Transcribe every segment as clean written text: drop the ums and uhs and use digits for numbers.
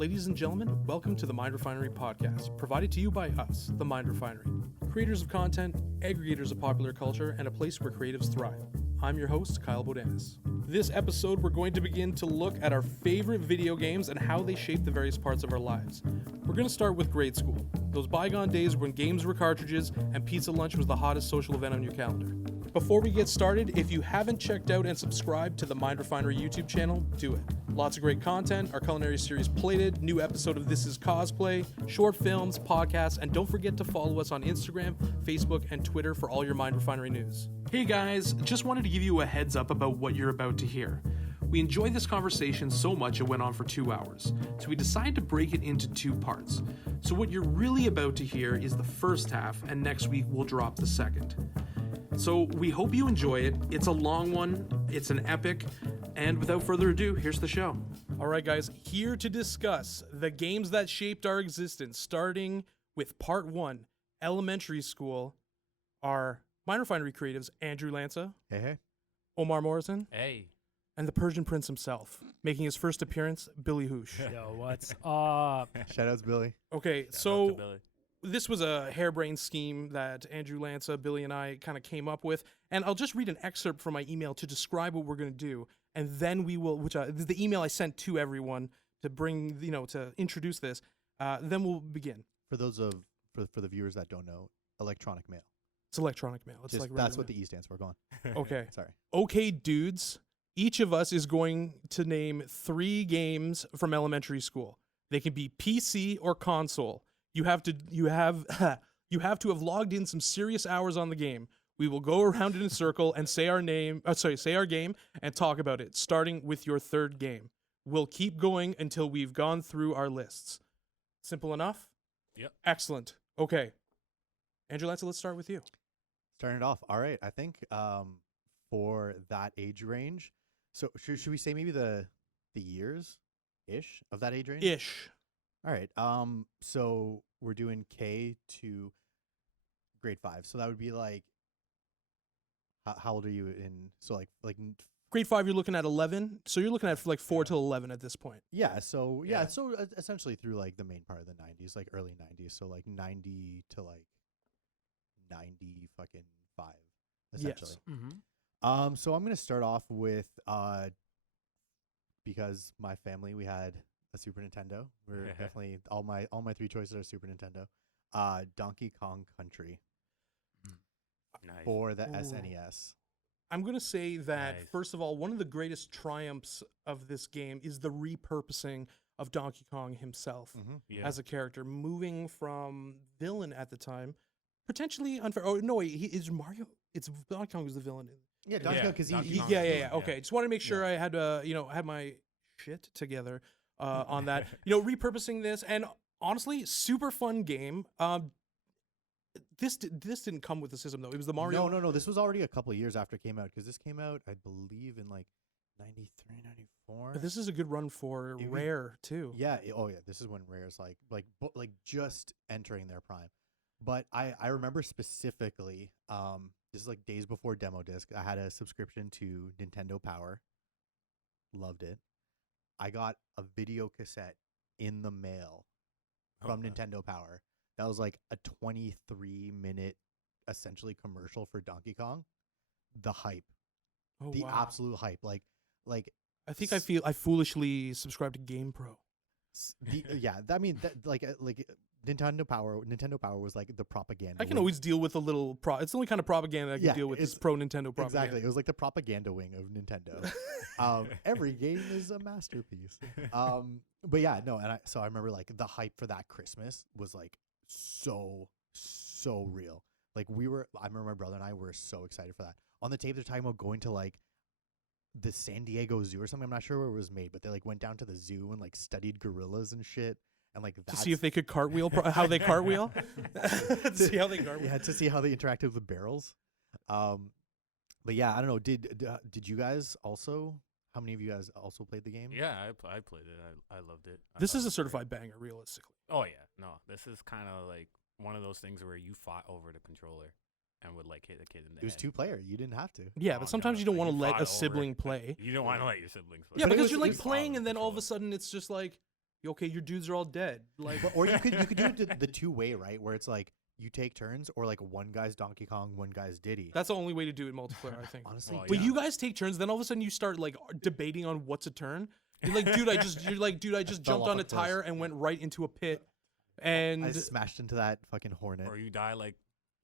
Ladies and gentlemen, welcome to the Mind Refinery podcast, provided to you by us, the Mind Refinery, creators of content, aggregators of popular culture, and a place where creatives thrive. I'm your host, Kyle Bodanis. This episode, we're going to begin to look at our favorite video games and how they shape the various parts of our lives. We're going to start with grade school, those bygone days when games were cartridges and pizza lunch was the hottest social event on your calendar. Before we get started, if you haven't checked out and subscribed to the Mind Refinery YouTube channel, do it. Lots of great content, our culinary series Plated, new episode of This Is Cosplay, short films, podcasts, and don't forget to follow us on Instagram, Facebook, and Twitter for all your Mind Refinery news. Hey guys, just wanted to give you a heads up about what you're about to hear. We enjoyed this conversation so much it went on for 2 hours, so we decided to break it into 2 parts. So what you're really about to hear is the first half, and next week we'll drop the second. So we hope you enjoy it. It's a long one, it's an epic, and without further ado, here's the show. All right, guys, here to discuss the games that shaped our existence, starting with part 1, elementary school, are Mind Refinery creatives Andrew Lanza, Hey. Omar Morrison, Hey. and the Persian Prince himself, making his first appearance, Billy Hoosh. Yo, what's up? Shoutouts, Billy. Okay, Shout out to so Billy. this was a harebrained scheme that Andrew Lanza, Billy, and I kind of came up with, and I'll just read an excerpt from my email to describe what we're going to do, and then we will, this is the email I sent to everyone to bring, to introduce this. Then we'll begin. For those for the viewers that don't know, electronic mail. It's electronic mail. It's Just, like that's regular what the E stands for. Go on. mail. Okay. Sorry. Okay, dudes. Each of us is going to name 3 games from elementary school. They can be PC or console. You have to have logged in some serious hours on the game. We will go around in a circle and say our game and talk about it, starting with your 3rd game. We'll keep going until we've gone through our lists. Simple enough? Yep. Excellent. Okay. Andrew Lanza, let's start with you. Starting it off. All right. I think for that age range, so should we say maybe the years ish of that age range? Ish. All right. So we're doing K to grade 5. So that would be like, how old are you in? So like Grade 5, you're looking at 11. So you're looking at like 4 till 11 at this point. yeah. So Yeah. So essentially through like the main part of the 90s, like early 90s. So like 90 to like 90 fucking 5, essentially. Yes. Mm-hmm. So I'm gonna start off with because my family, we had a Super Nintendo. We're definitely all my 3 choices are Super Nintendo. Donkey Kong Country Nice. for the Ooh. SNES. I'm going to say that, Nice. first of all, one of the greatest triumphs of this game is the repurposing of Donkey Kong himself Yeah. as a character, moving from villain at the time, potentially unfair. Oh, no, wait, is Mario? It's Donkey Kong who's the villain. Yeah, Donkey Yeah, Kong, because Donkey he Kong. Yeah. Yeah. Okay, just want to make sure I had, had my shit together on that. Repurposing this, and honestly, super fun game. This didn't come with the system though. It was the Mario. No. This was already a couple of years after it came out, because this came out, I believe, in like 93, 94. But this is a good run for It was- Rare too. Yeah. This is when Rare's like just entering their prime. But I remember specifically, this is like days before Demo Disc. I had a subscription to Nintendo Power. Loved it. I got a video cassette in the mail from Okay. Nintendo Power. That was like a 23-minute, essentially, commercial for Donkey Kong. The hype, Oh, the wow. absolute hype. Like I think I foolishly subscribed to GamePro. Nintendo Power was like the propaganda. I can wing. always deal with a little it's the only kind of propaganda I can Yeah, deal with is it's- pro Nintendo propaganda. Exactly. It was like the propaganda wing of Nintendo. Every game is a masterpiece. But yeah, no, and I remember like the hype for that Christmas was like so real. Like I remember my brother and I were so excited for that. On the tape, they're talking about going to like the San Diego Zoo or something. I'm not sure where it was made, but they like went down to the zoo and like studied gorillas and shit. And like To see if they could cartwheel, how they cartwheel. See how they cartwheel. yeah, to see how they interacted with the barrels. But yeah, I don't know. Did you guys also? How many of you guys also played the game? Yeah, I played it. I loved it. I This thought is it a was certified banger, realistically. great. Oh yeah, no, this is kind of like one of those things where you fought over the controller and would like hit the kid in the It was head. 2-player. You didn't have to. Yeah, Oh, but sometimes no, you don't like, want to you let fought a over sibling it. play. You don't want to let your siblings play. Yeah, But it because was- you're it like was playing, on and then all of a controller. sudden it's just like okay, your dudes are all dead. Like, Or you could do it the two-way, right? Where it's like you take turns, or like one guy's Donkey Kong, one guy's Diddy. that's the only way to do it in multiplayer, I think. Honestly, Well, But yeah. you guys take turns, then all of a sudden you start like debating on what's a turn. You're like, dude, I just fell jumped off on a a cliff. tire and went right into a pit. And I smashed into that fucking hornet. Or you die like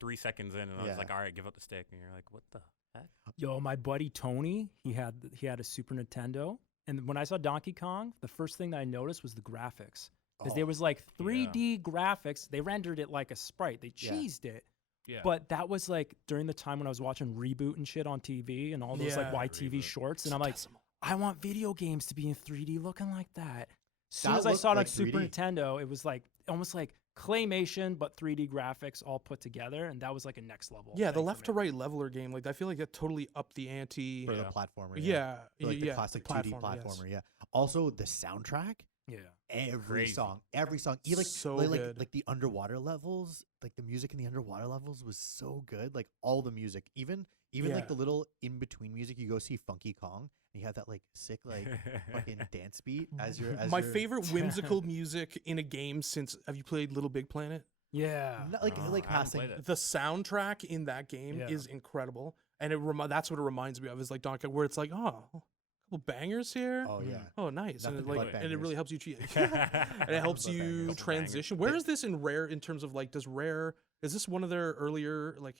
3 seconds in, and I was Yeah. like, all right, give up the stick, and you're like, what the heck? Yo, my buddy Tony, he had a Super Nintendo, and when I saw Donkey Kong, the first thing that I noticed was the graphics, because there was like 3D graphics. They rendered it like a sprite. They Yeah. cheesed it. Yeah. But that was like during the time when I was watching Reboot and shit on TV and all those like Yeah. YTV Reboot. shorts, and I'm like, I want video games to be in 3D looking like that. As soon That as I looked saw it on like Super 3D. Nintendo, it was like almost like claymation but 3D graphics all put together, and that was like a next level. yeah, the thing for left to me. right leveler game, like I feel like that totally upped the ante. For the Yeah. platformer. Yeah, For, like the yeah, classic the 2D platformer, yes. platformer. Yeah. Also, the soundtrack. Yeah. Every Crazy. song, like So like, good. like the underwater levels, like the music in the underwater levels was so good. Like all the music, even Yeah. like the little in between music. You go see Funky Kong, and you have that like sick like fucking dance beat as your My favorite whimsical music in a game since. Have you played Little Big Planet? Yeah. like No, like I haven't passing. played it. The soundtrack in that game Yeah. is incredible, and that's what it reminds me of. Is like Donkey, where it's like, oh, a couple bangers here. Oh yeah, Oh, nice, and Nothing it, but like, and it really bangers. helps you cheat. And it helps but you bangers. Couple transition. bangers. Where is this in Rare in terms of like? Does Rare is this one of their earlier like?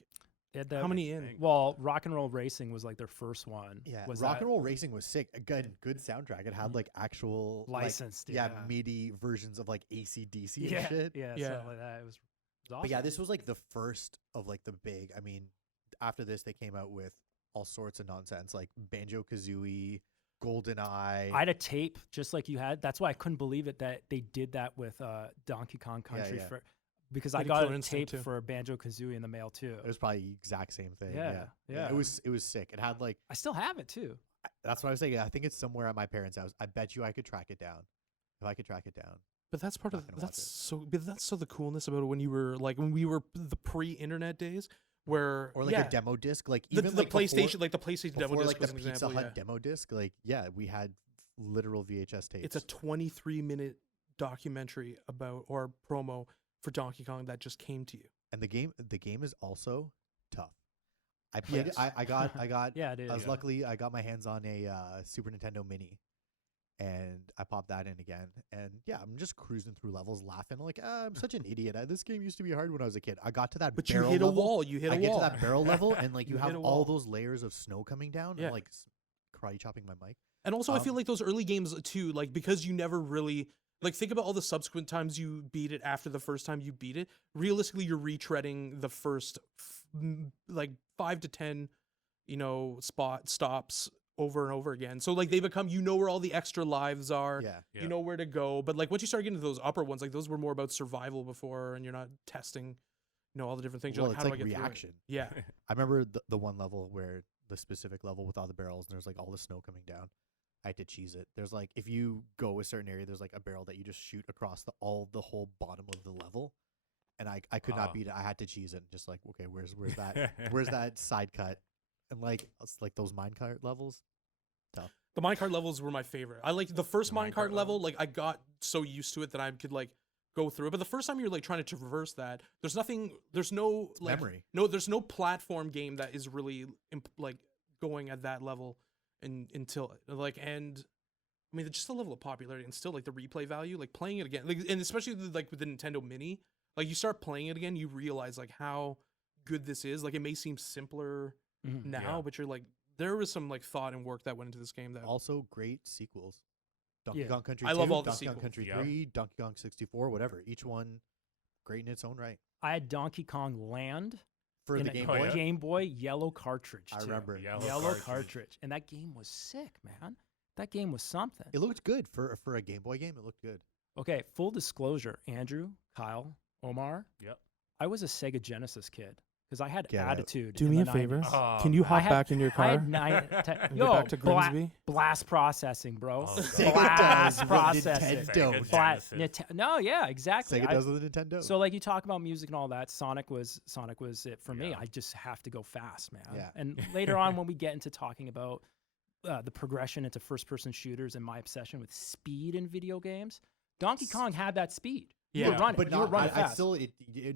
They had How that- many in? Dang. Well, Rock and Roll Racing was like their first one. yeah. Was Rock that and Roll Racing was sick. Again, good soundtrack. It had like actual like, licensed? yeah, MIDI versions of like AC/DC and yeah, shit. yeah, Yeah. something like that. It was awesome. But yeah, this was like the first of like the big. I mean, after this, they came out with all sorts of nonsense like Banjo Kazooie, GoldenEye. I had a tape just like you had. That's why I couldn't believe it that they did that with Donkey Kong Country yeah. because Like I a got Killer a Instinct tape too. for Banjo Kazooie in the mail too. It was probably the exact same thing. Yeah, yeah. It was sick. It had like I still have it too. that's what I was saying. I think it's somewhere at my parents' house. I bet you I could track it down. If I could track it down. But that's part Not of gonna watch that's it. so. But that's so the coolness about it when you were like when we were the pre-internet days where Or like yeah, a demo disc. Like the, even the like PlayStation like the PlayStation before, demo disc like was the an Pizza example. Hut Yeah. demo disc. Like yeah, we had literal VHS tapes. It's a 23-minute documentary about or promo for Donkey Kong that just came to you. and the game is also tough. I played Yes. it. I got Yeah, it is. I was luckily I got my hands on a Super Nintendo Mini, and I popped that in again. And yeah, I'm just cruising through levels, laughing like I'm such an idiot. This game used to be hard when I was a kid. I got to that, But you barrel hit a level. wall. You hit a I get wall. to that barrel level, and like you, You have hit a all wall. those layers of snow coming down. Yeah. I'm like karate chopping my mic. And also, I feel Um, like those early games too, like because you never really like think about all the subsequent times you beat it after the first time you beat it. Realistically, you're retreading the first like 5 to 10, stops over and over again. So like they become, where all the extra lives are. Yeah, Yeah. You know where to go. But like once you start getting to those upper ones, like those were more about survival before, and you're not testing, all the different things. You're well, like, it's how like do I get through it? reaction. Yeah. I remember the one level where the specific level with all the barrels, and there's like all the snow coming down. I had to cheese it. There's like if you go a certain area, there's like a barrel that you just shoot across the whole bottom of the level, and I could not Oh. beat it. I had to cheese it. Just like okay, where's that where's that side cut, and like it's like those minecart levels. Tough. The minecart levels were my favorite. I like the first The minecart minecart level. level? Like I got so used to it that I could like go through it. But the first time you're like trying to traverse that, there's no like memory. there's no platform game that is really like going at that level until like and. I mean, just the level of popularity and still like the replay value, like playing it again, like, and especially like with the Nintendo Mini, like you start playing it again, you realize like how good this is. Like it may seem simpler Mhm. now, Yeah. but you're like there was some like thought and work that went into this game that Also great sequels. Donkey Yeah. Kong Country I 2, love all the Donkey Kong sequels. Country Yeah. 3, Donkey Kong 64, whatever. Each one great in its own right. I had Donkey Kong Land For in the a Game Oh, Boy, yeah? Game Boy yellow cartridge. I too. remember. Yellow cartridge, and that game was sick, man. That game was something. It looked good for a Game Boy game. It looked good. Okay, full disclosure, Andrew, Kyle, Omar, Yep. I was a Sega Genesis kid because I had Get out. attitude. Do in me the a favor. 90s. Oh, Can you man. hop I had- back in your I car? had nine. and get Yo, back to Grimsby? blast processing, bro. Oh, Sega blast does what processing. Nintendo Sega does. Genesis. No, yeah, exactly. Sega I- does with the Nintendo. So like you talk about music and all that, Sonic was it for me. Yeah. I just have to go fast, man. Yeah. And later on when we get into talking about the progression into first-person shooters and my obsession with speed in video games, Donkey Kong had that speed. Yeah. You were running, but you were not, running I fast. still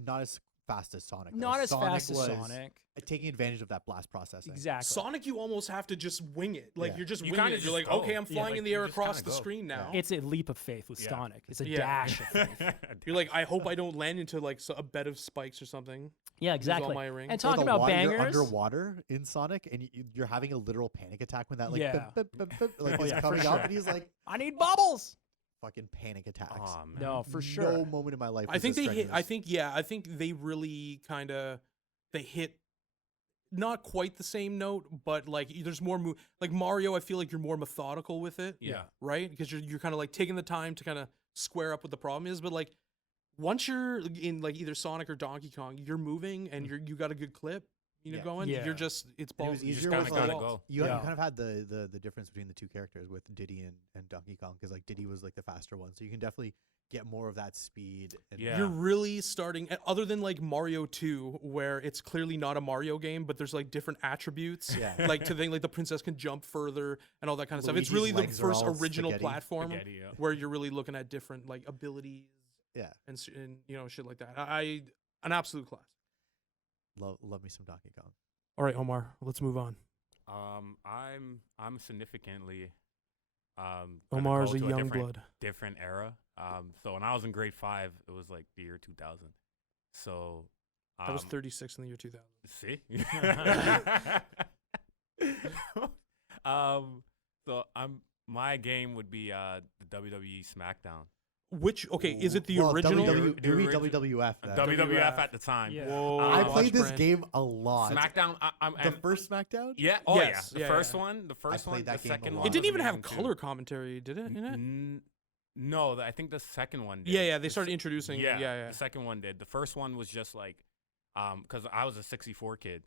not as fast as Sonic. Not though. as fast as was Sonic. taking advantage of that blast processing. Exactly. Sonic, you almost have to just wing it. Like Yeah. you're just You winging kinda it. You're just like, go. okay, I'm Yeah, flying like, in the you air just across kinda the go. screen now. It's a leap of faith with Yeah. Sonic. It's a Yeah. dash of faith. You're like, I hope I don't land into like a bed of spikes or something. Yeah, all exactly. my rings. And Or talking the about water, bangers. You're underwater in Sonic, and you're having a literal panic attack when that like Yeah. like Oh, is yeah, for coming sure. up, and he's like I need bubbles. fucking panic attacks. Oh, man. No, for No sure. moment in my life. I was think this they hit. I strenuous. think they really kind of they hit not quite the same note, but like there's more like Mario. I feel like you're more methodical with it, Yeah. right? Because you're kind of like taking the time to kind of square up what the problem is. But like once you're in like either Sonic or Donkey Kong, you're moving and you got a good clip, Yeah. going. Yeah. You're just it's And it balls. was You just easier kinda with gotta like, go. you Yeah. kind of had the difference between the two characters with Diddy and Donkey Kong, because like Diddy was like the faster one, so you can definitely get more of that speed. And Yeah. You're really starting, other than like Mario 2, where it's clearly not a Mario game, but there's like different attributes. Yeah. Like to think like the princess can jump further and all that kind of stuff. It's Luigi's really the legs are first all original spaghetti. platform Spaghetti, yeah. where you're really looking at different like abilities Yeah, and shit like that. I an absolute class. love me some Donkey Kong. All right, Omar, let's move on. I'm significantly gonna Omar's go a to young different, blood. different era. So when I was in grade 5, it was like the year 2000. So I was 36 in the year 2000. See. So my game would be the WWE SmackDown. Which is it the Well, original? WWF. then. WWF at the time. Yeah. Whoa, I watch played this brand. game a lot. SmackDown. The and- first SmackDown. yeah. Oh Yes, yeah. The yeah, first yeah. one. The first played one. that The game a second lot. one. It didn't even was have amazing, color too. commentary, did it? In it? No, I think the second one did. Yeah, they The started s- introducing. Yeah, Yeah. The second one did. The first one was just like, because I was a 64 kid,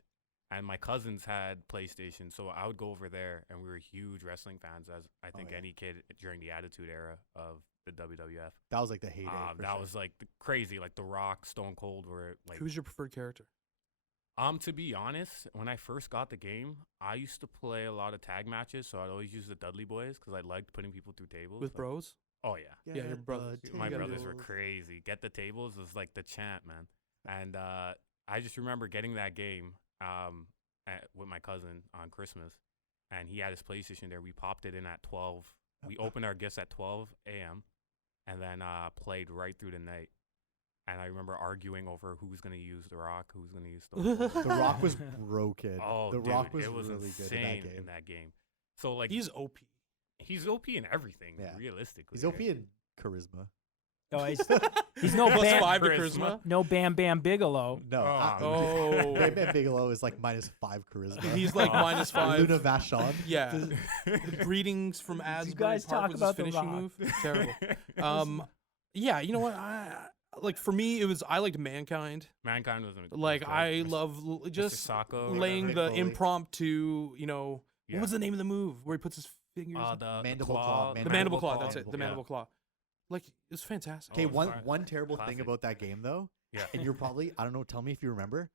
and my cousins had PlayStation, so I would go over there, and we were huge wrestling fans, as I think yeah. any kid during the Attitude Era of the WWF. That was like the heyday. for That sure. was like crazy, like The Rock, Stone Cold, were like. Who's your preferred character? To be honest, when I first got the game, I used to play a lot of tag matches, so I'd always use the Dudley Boys because I liked putting people through tables. With Like- bros? Oh yeah. Yeah, your Get brothers. the My brothers were tables. crazy. Get the tables was like the chant, man. And I just remember getting that game with my cousin on Christmas, and he had his PlayStation there. We popped it in at 12. We opened our gifts at 12 a.m. and then played right through the night. And I remember arguing over who's going to use The Rock, who's going to use Stone Cold. The Rock was broken. Oh, the dude, Rock was it was really good insane in that game. So like He's OP. he's OP in everything, Yeah. realistically. He's OP in charisma. No, he's no Plus Bam, 5 to charisma. charisma. no Bam Bam Bigelow. No. Oh. Bam Bam Bigelow is like -5 charisma. He's like -5. Luna Vachon. Yeah. Greetings from Asbury guys Park talk was about his The finishing Rock. move. Terrible. Yeah, you know what? Like for me, I liked Mankind. Mankind was Like was I great. love Mr. just Sacco, laying Mick the Foley. impromptu. Yeah. What was the name of the move where he puts his fingers? the Mandible claw. the mandible claw. That's it. Mandible The claw. mandible claw. Like it's fantastic. Okay, Oh, one fire. one terrible thing Classic. about that game though, Yeah. and you're probably I don't know. Tell me if you remember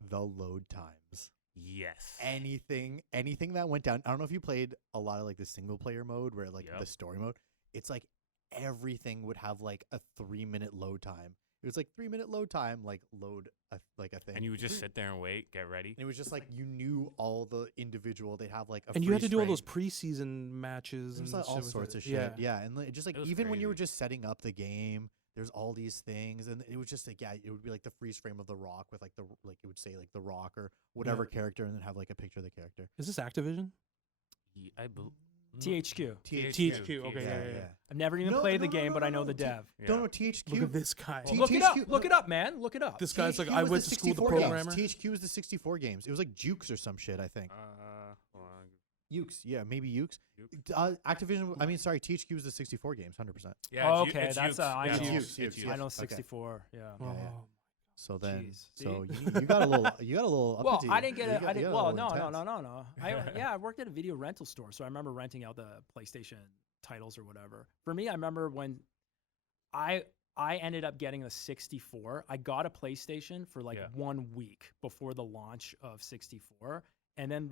the load times. Yes. Anything that went down. I don't know if you played a lot of like the single player mode where like Yep. the story mode. It's like everything would have like a 3-minute load time. It was like 3-minute load time, like load a thing. And you would just sit there and wait, get ready. And it was just like you knew all the individual. They'd have like a And you had to freeze do all those frame. preseason matches There's and like all shit with sorts it. of shit. Yeah. Yeah, and like, just like It was even when you were crazy. just setting up the game, there's all these things, and it was just like it would be like the freeze frame of the Rock with like it would say like the Rock or whatever character, and then have like a picture of the character. Is this Activision? I believe. THQ. THQ, okay, Yeah, yeah. I've never even No, played the no, no, game, no, but I no, know the T- dev. Don't know THQ. Look at this guy. T- Look it up. THQ Look it up, man. Look it up. This guy's like, THQ I was went the to school with the 64 games. programmer. THQ was the 64 games. It was like Jukes or some shit, I think. Ukes, yeah, maybe Ukes. Activision, I mean, sorry, THQ was the 64 games, 100%. Yeah, Oh, it's okay, it's that's, Ukes. I Yeah, know. it's Ukes, Ukes. Ukes. I know Okay. 64. Yeah. Yeah, yeah. Oh. So then, Jeez. so See? you got a little, up Well, into I you. didn't get You it. got- I you didn't. got a Well, little no. intense. I worked at a video rental store, so I remember renting out the PlayStation titles or whatever. For me, I remember when I ended up getting a 64. I got a PlayStation for like Yeah. 1 week before the launch of 64, and then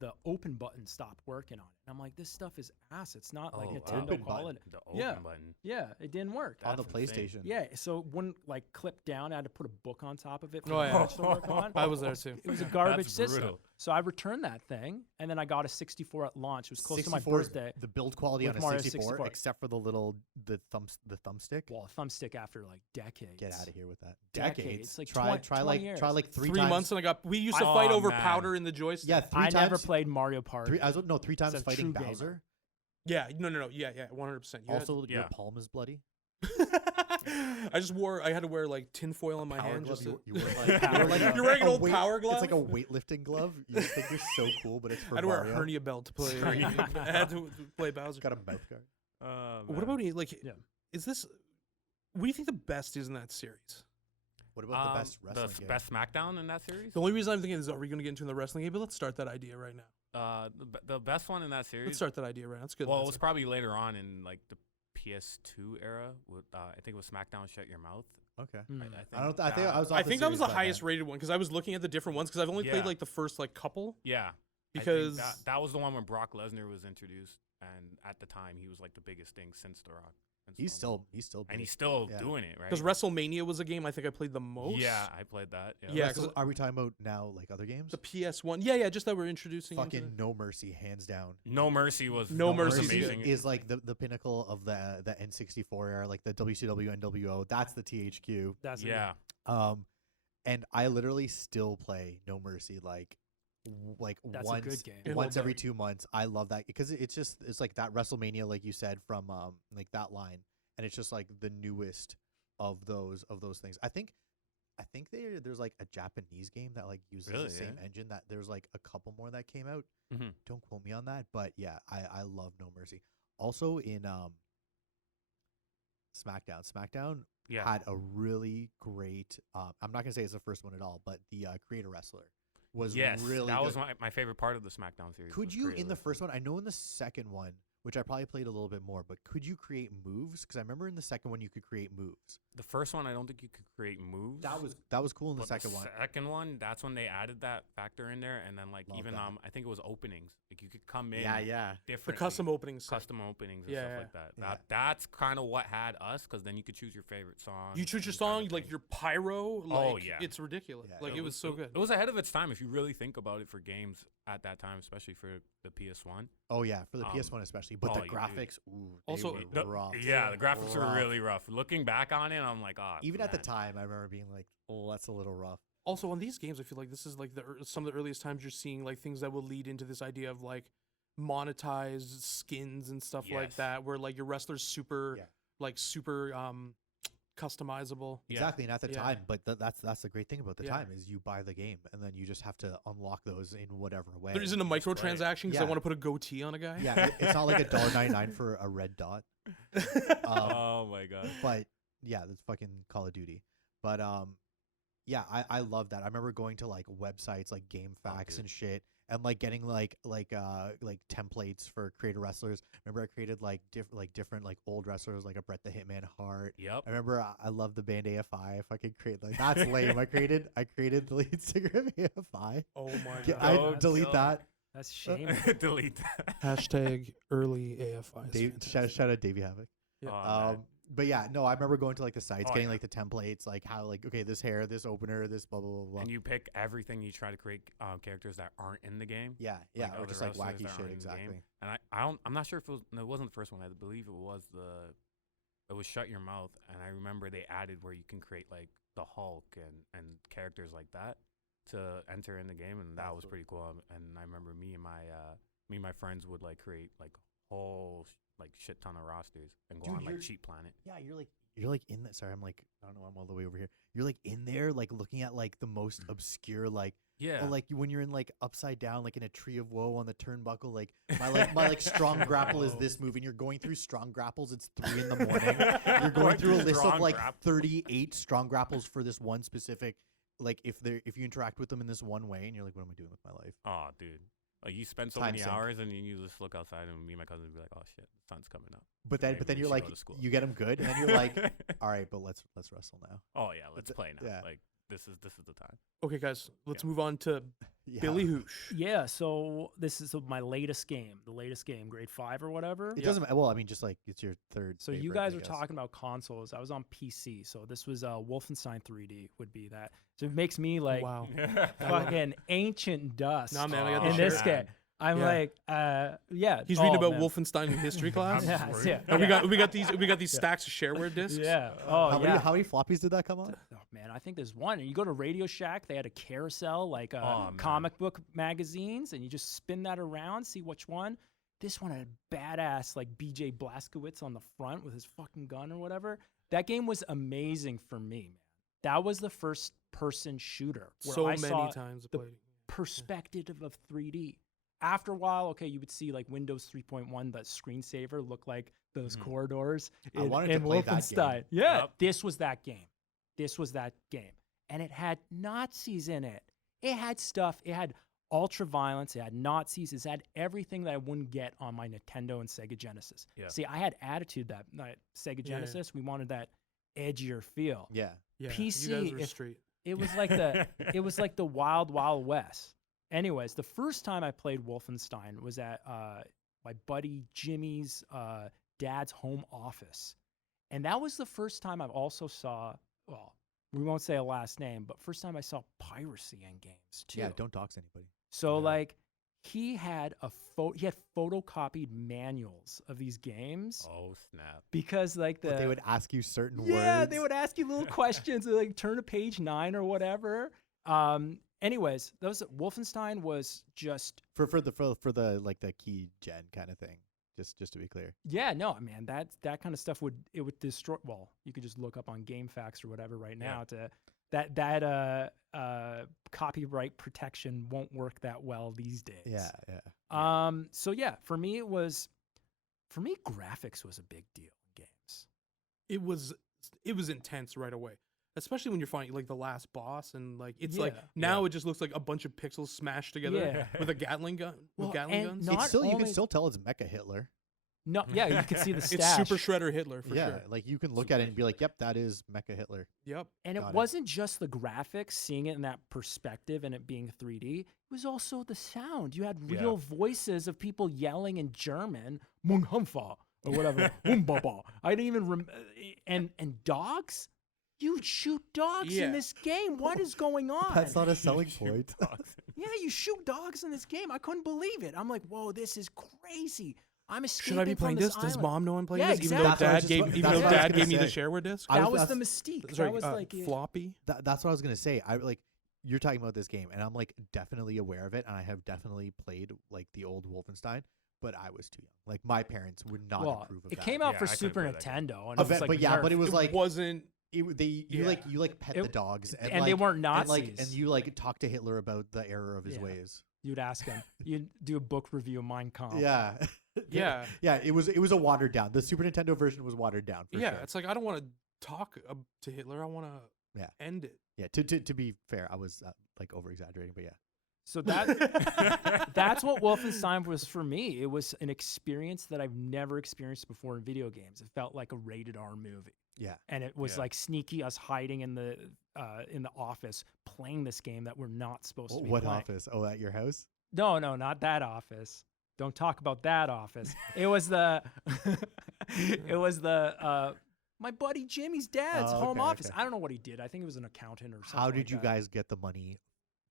the open button stopped working on it. And I'm like, this stuff is ass. It's not like Oh, Nintendo open quality. The open Yeah. button. Yeah, it didn't work. on the That's insane. PlayStation. Yeah, so it wouldn't like clip down. I had to put a book on top of it for Oh, the yeah. patch to work on. I was there too. It was a garbage That's system. brutal. So I returned that thing, and then I got a 64 at launch. It was close to my 64 's birthday. the build quality with on a Mario 64, 64. except for the thumbstick. Well, a thumbstick after like decades. Get out of here with that. Decades, like try 20 years. try like 3 3 times. months and we used to Oh, fight over man. powder in the joystick. Yeah, 3 I times. never played Mario Party. 3 times It's a fighting true gamer. Bowser. Yeah, no. Yeah, 100%. Also, your Yeah. palm is bloody. I had to wear like tinfoil on my Power hand glove. just to. You were like, you were like You're wearing an a old power glove? It's like a weightlifting glove. You think you're so cool, but it's for I had to wear a Mario. hernia belt to play. I had to play Bowser. Got a mouth guard. What about like? Yeah. Is this? What do you think the best is in that series? What about the best wrestling game? best SmackDown in that series? The only reason I'm thinking is, are we going to get into the wrestling game? But let's start that idea right now. The best one in that series. Let's start that idea right now. That's good. Well, it That's was probably later on in like the PS2 era. With I think it was SmackDown Shut Your Mouth. Okay. Mm. I think I was. I off think the that was the series by highest then. rated one because I was looking at the different ones because I've only played Yeah. like the first like couple. Yeah. I think Because that was the one when Brock Lesnar was introduced, and at the time he was like the biggest thing since The Rock. And He's so- still. and big. he's still Yeah. doing it, right? because WrestleMania was a game I think I played the most. Yeah, I played that. Yeah, So are we talking about now like other games? the PS1. Yeah, just that we're introducing. into Fucking No Mercy, hands down. No Mercy was No was Mercy's amazing. is like the pinnacle of the N64 era, like the WCW NWO. That's the THQ. That's it. Yeah, And I literally still play No Mercy like That's a once good game. I once love every that. 2 months. I love that because it's like that WrestleMania, like you said, from like that line, and it's just like the newest of those things. I think there's like a Japanese game that like uses Really, the same yeah? engine. That there's like a couple more that came out. Mhm. Don't quote me on that, but yeah, I love No Mercy. Also in SmackDown yeah. had a really great. I'm not gonna say it's the first one at all, but the Creator Wrestler was Yes, really that good. was my favorite part of the SmackDown series. Could was you Creator in the Wrestling. first one? I know in the second one, which I probably played a little bit more, but could you create moves? Because I remember in the second one you could create moves. The first one, I don't think you could create moves. That was cool in the But second one. Second one, that's when they added that factor in there, and then like Love even that. I think it was openings. Like you could come in. Yeah. the Different custom openings. custom openings and Yeah, stuff yeah. like that. Yeah. That's kind of what had us, because then you could choose your favorite song. You choose your and kind song, of like thing. your pyro. Like, Oh, yeah. it's ridiculous. Yeah, Like it was so good. It was ahead of its time if you really think about it for games at that time, especially for the PS1. Oh yeah, for the Um, PS1 especially. But oh, the you do. graphics, ooh, they Also, were rough. Yeah, the graphics were Rough. really rough. Looking back on it, I'm like, oh. Even at the man. time, I remember being like, "Oh, that's a little rough." Also, on these games, I feel like this is like some of the earliest times you're seeing like things that will lead into this idea of like monetized skins and stuff like Yes. that, where like your wrestler's super, Yeah. like super customizable. Yeah. Exactly, and at the Yeah. time, but that's the great thing about the Yeah. time is you buy the game and then you just have to unlock those in whatever way. There isn't a microtransaction because I Yeah. want to put a goatee on a guy. Yeah, it's not like $1.99 for a red dot. Oh my god. But yeah, that's fucking Call of Duty. But yeah, I love that. I remember going to like websites like GameFAQs dude. and shit, and like getting like templates for creator wrestlers. Remember, I created like different like old wrestlers, like a Bret the Hitman Hart. Yep. I remember I love the band AFI. If I could create like that's lame. I created the lead singer of AFI. Oh my Get- god. I Don't delete kill that. That's shame. Delete that. Hashtag early AFI. Dave, shout out Davey Havoc. Yeah. Oh, man. But yeah, no, I remember going to like the sites, Oh, getting yeah. like the templates, like how like okay, this hair, this opener, this blah blah blah blah. And you pick everything. You try to create characters that aren't in the game. Yeah, like or other just like wrestlers wacky that shit, aren't in the game. exactly. And I'm not sure if it was. No, it wasn't the first one. I believe it was Shut Your Mouth. And I remember they added where you can create like the Hulk and characters like that to enter in the game, and that That's was cool. pretty cool. And I remember me and my friends would like create like whole like shit ton of rosters and go Dude, on like you're- Cheat Planet. Yeah, you're like in that. Sorry, I'm like I don't know. I'm all the way over here. You're like in there, like looking at like the most obscure, like Yeah. oh, like when you're in like upside down, like in a tree of woe on the turnbuckle. Like my like strong grapple is Whoa. this move, and you're going through strong grapples. It's 3 a.m. You're going through a list of Strong like grapple. 38 strong grapples for this one specific. Like if you interact with them in this one way, and you're like, what am I doing with my life? Oh, dude. Like you spend so Time many sink. hours, and you just look outside, and me and my cousin would be like, "Oh shit, the sun's coming up." But then Maybe we you're should like go to school. you get them good, and then you're like, all right, but let's wrestle now. "Oh yeah, let's th- play now." yeah. Like this is the time. Okay, guys, let's Yeah. move on to Yeah. Billy Hoosh. Yeah, so this is my latest game, grade 5 or whatever. It doesn't. Well, I mean, just like it's your third. So you favorite, guys I are guess. talking about consoles. I was on PC, so this was Wolfenstein 3D would be that. So it makes me like Wow. fucking ancient dust Nah, man, I got the in this shirt. game. I'm Yeah. like, yeah. He's reading about man. Wolfenstein in history class. Yeah, Sorry. yeah, And yeah. we got these stacks of shareware discs. Yeah. Oh, How yeah. many floppies did that come on? Oh, man, I think there's one. And you go to Radio Shack, they had a carousel, like Oh, man. comic book magazines, and you just spin that around, see which one. This one had a badass, like BJ Blazkowicz on the front with his fucking gun or whatever. That game was amazing for me, man. That was the first person shooter where So I many saw times I the played it. perspective of 3D. After a while, okay, you would see like Windows 3.1, the screensaver look like those corridors I in, wanted to in play that Wolfenstein. game. Yeah, Yep. this was that game. This was that game. And it had Nazis in it. It had stuff. It had ultra violence. It had Nazis. It had everything that I wouldn't get on my Nintendo and Sega Genesis. Yeah. See, I had attitude that Sega Yeah. Genesis. We wanted that edgier feel. Yeah. Yeah, PC, you guys were if- straight. It was like the wild, wild west. Anyways, the first time I played Wolfenstein was at my buddy Jimmy's dad's home office. And that was the first time I also saw, well, we won't say a last name, but first time I saw piracy in games too. Yeah. Don't dox anybody. So Yeah. like he had he had photocopied manuals of these games Oh snap! because like But they would ask you certain words. yeah, they would ask you little questions, like turn to page 9 or whatever. Anyways, those Wolfenstein was just for the like the key gen kind of thing. Just to be clear. yeah, no, man, that kind of stuff would destroy. Well, you could just look up on GameFAQs or whatever right Yeah. now to that copyright protection won't work that well these days. Yeah. Yeah. So yeah, for me graphics was a big deal in games. It was intense right away, especially when you're fighting like the last boss, and like it's like Yeah. now Yeah. it just looks like a bunch of pixels smashed together Yeah. with a Gatling gun. Well, with Gatling and guns. not It's still you can only- still tell it's Mecha Hitler. No, yeah, you could see the It's stash. Super Shredder Hitler for yeah. sure. Like you can look at it and be like, "Yep, that is Mecha Hitler." Yep. And it Got it. wasn't just the graphics, seeing it in that perspective and it being 3D. It was also the sound. You had Yeah. real voices of people yelling in German, "Mung Humfa," or whatever, "Umbaba." I didn't even and dogs. You shoot dogs Yeah. in this game. What is going on? That's not a selling point. Yeah, you shoot dogs in this game. I couldn't believe it. I'm like, whoa, this is crazy. I'm escaping Should I be playing from this? Does island. mom know I'm playing Yeah, this? Even though exactly. dad That's gave what I was even though just dad gonna gave me the say. shareware disc. That was that's- the mystique. Sorry, that was like it- floppy. That's what I was gonna say. I like you're talking about this game, and I'm like definitely aware of it, and I have definitely played like the old Wolfenstein, but I was too young. Like my parents would not well, approve of it that. came out Yeah, for I couldn't Super play that game. Nintendo, and it was like but yeah, but it nerfed. was like wasn't. you Yeah. like pet It- the dogs, and, and like, they weren't and, like, Nazis. and you like talk to Hitler about the error of his Yeah. ways. You'd ask him. You'd do a book review of Mein Kampf. Yeah, Yeah. yeah. It was a watered down. The Super Nintendo version was watered down. For Yeah, sure. it's like I don't want to talk to Hitler. I want to Yeah. end it. Yeah. To be fair, I was like over exaggerating, but yeah. So that's what Wolfenstein was for me. It was an experience that I've never experienced before in video games. It felt like a rated R movie. Yeah. And it was Yeah. like sneaky us hiding in the office playing this game that we're not supposed to be What playing. office? Oh, at your house? No, not that office. Don't talk about that office. It was the my buddy Jimmy's dad's Oh, home okay, office. okay. I don't know what he did. I think he was an accountant or something. How did like you that. guys get the money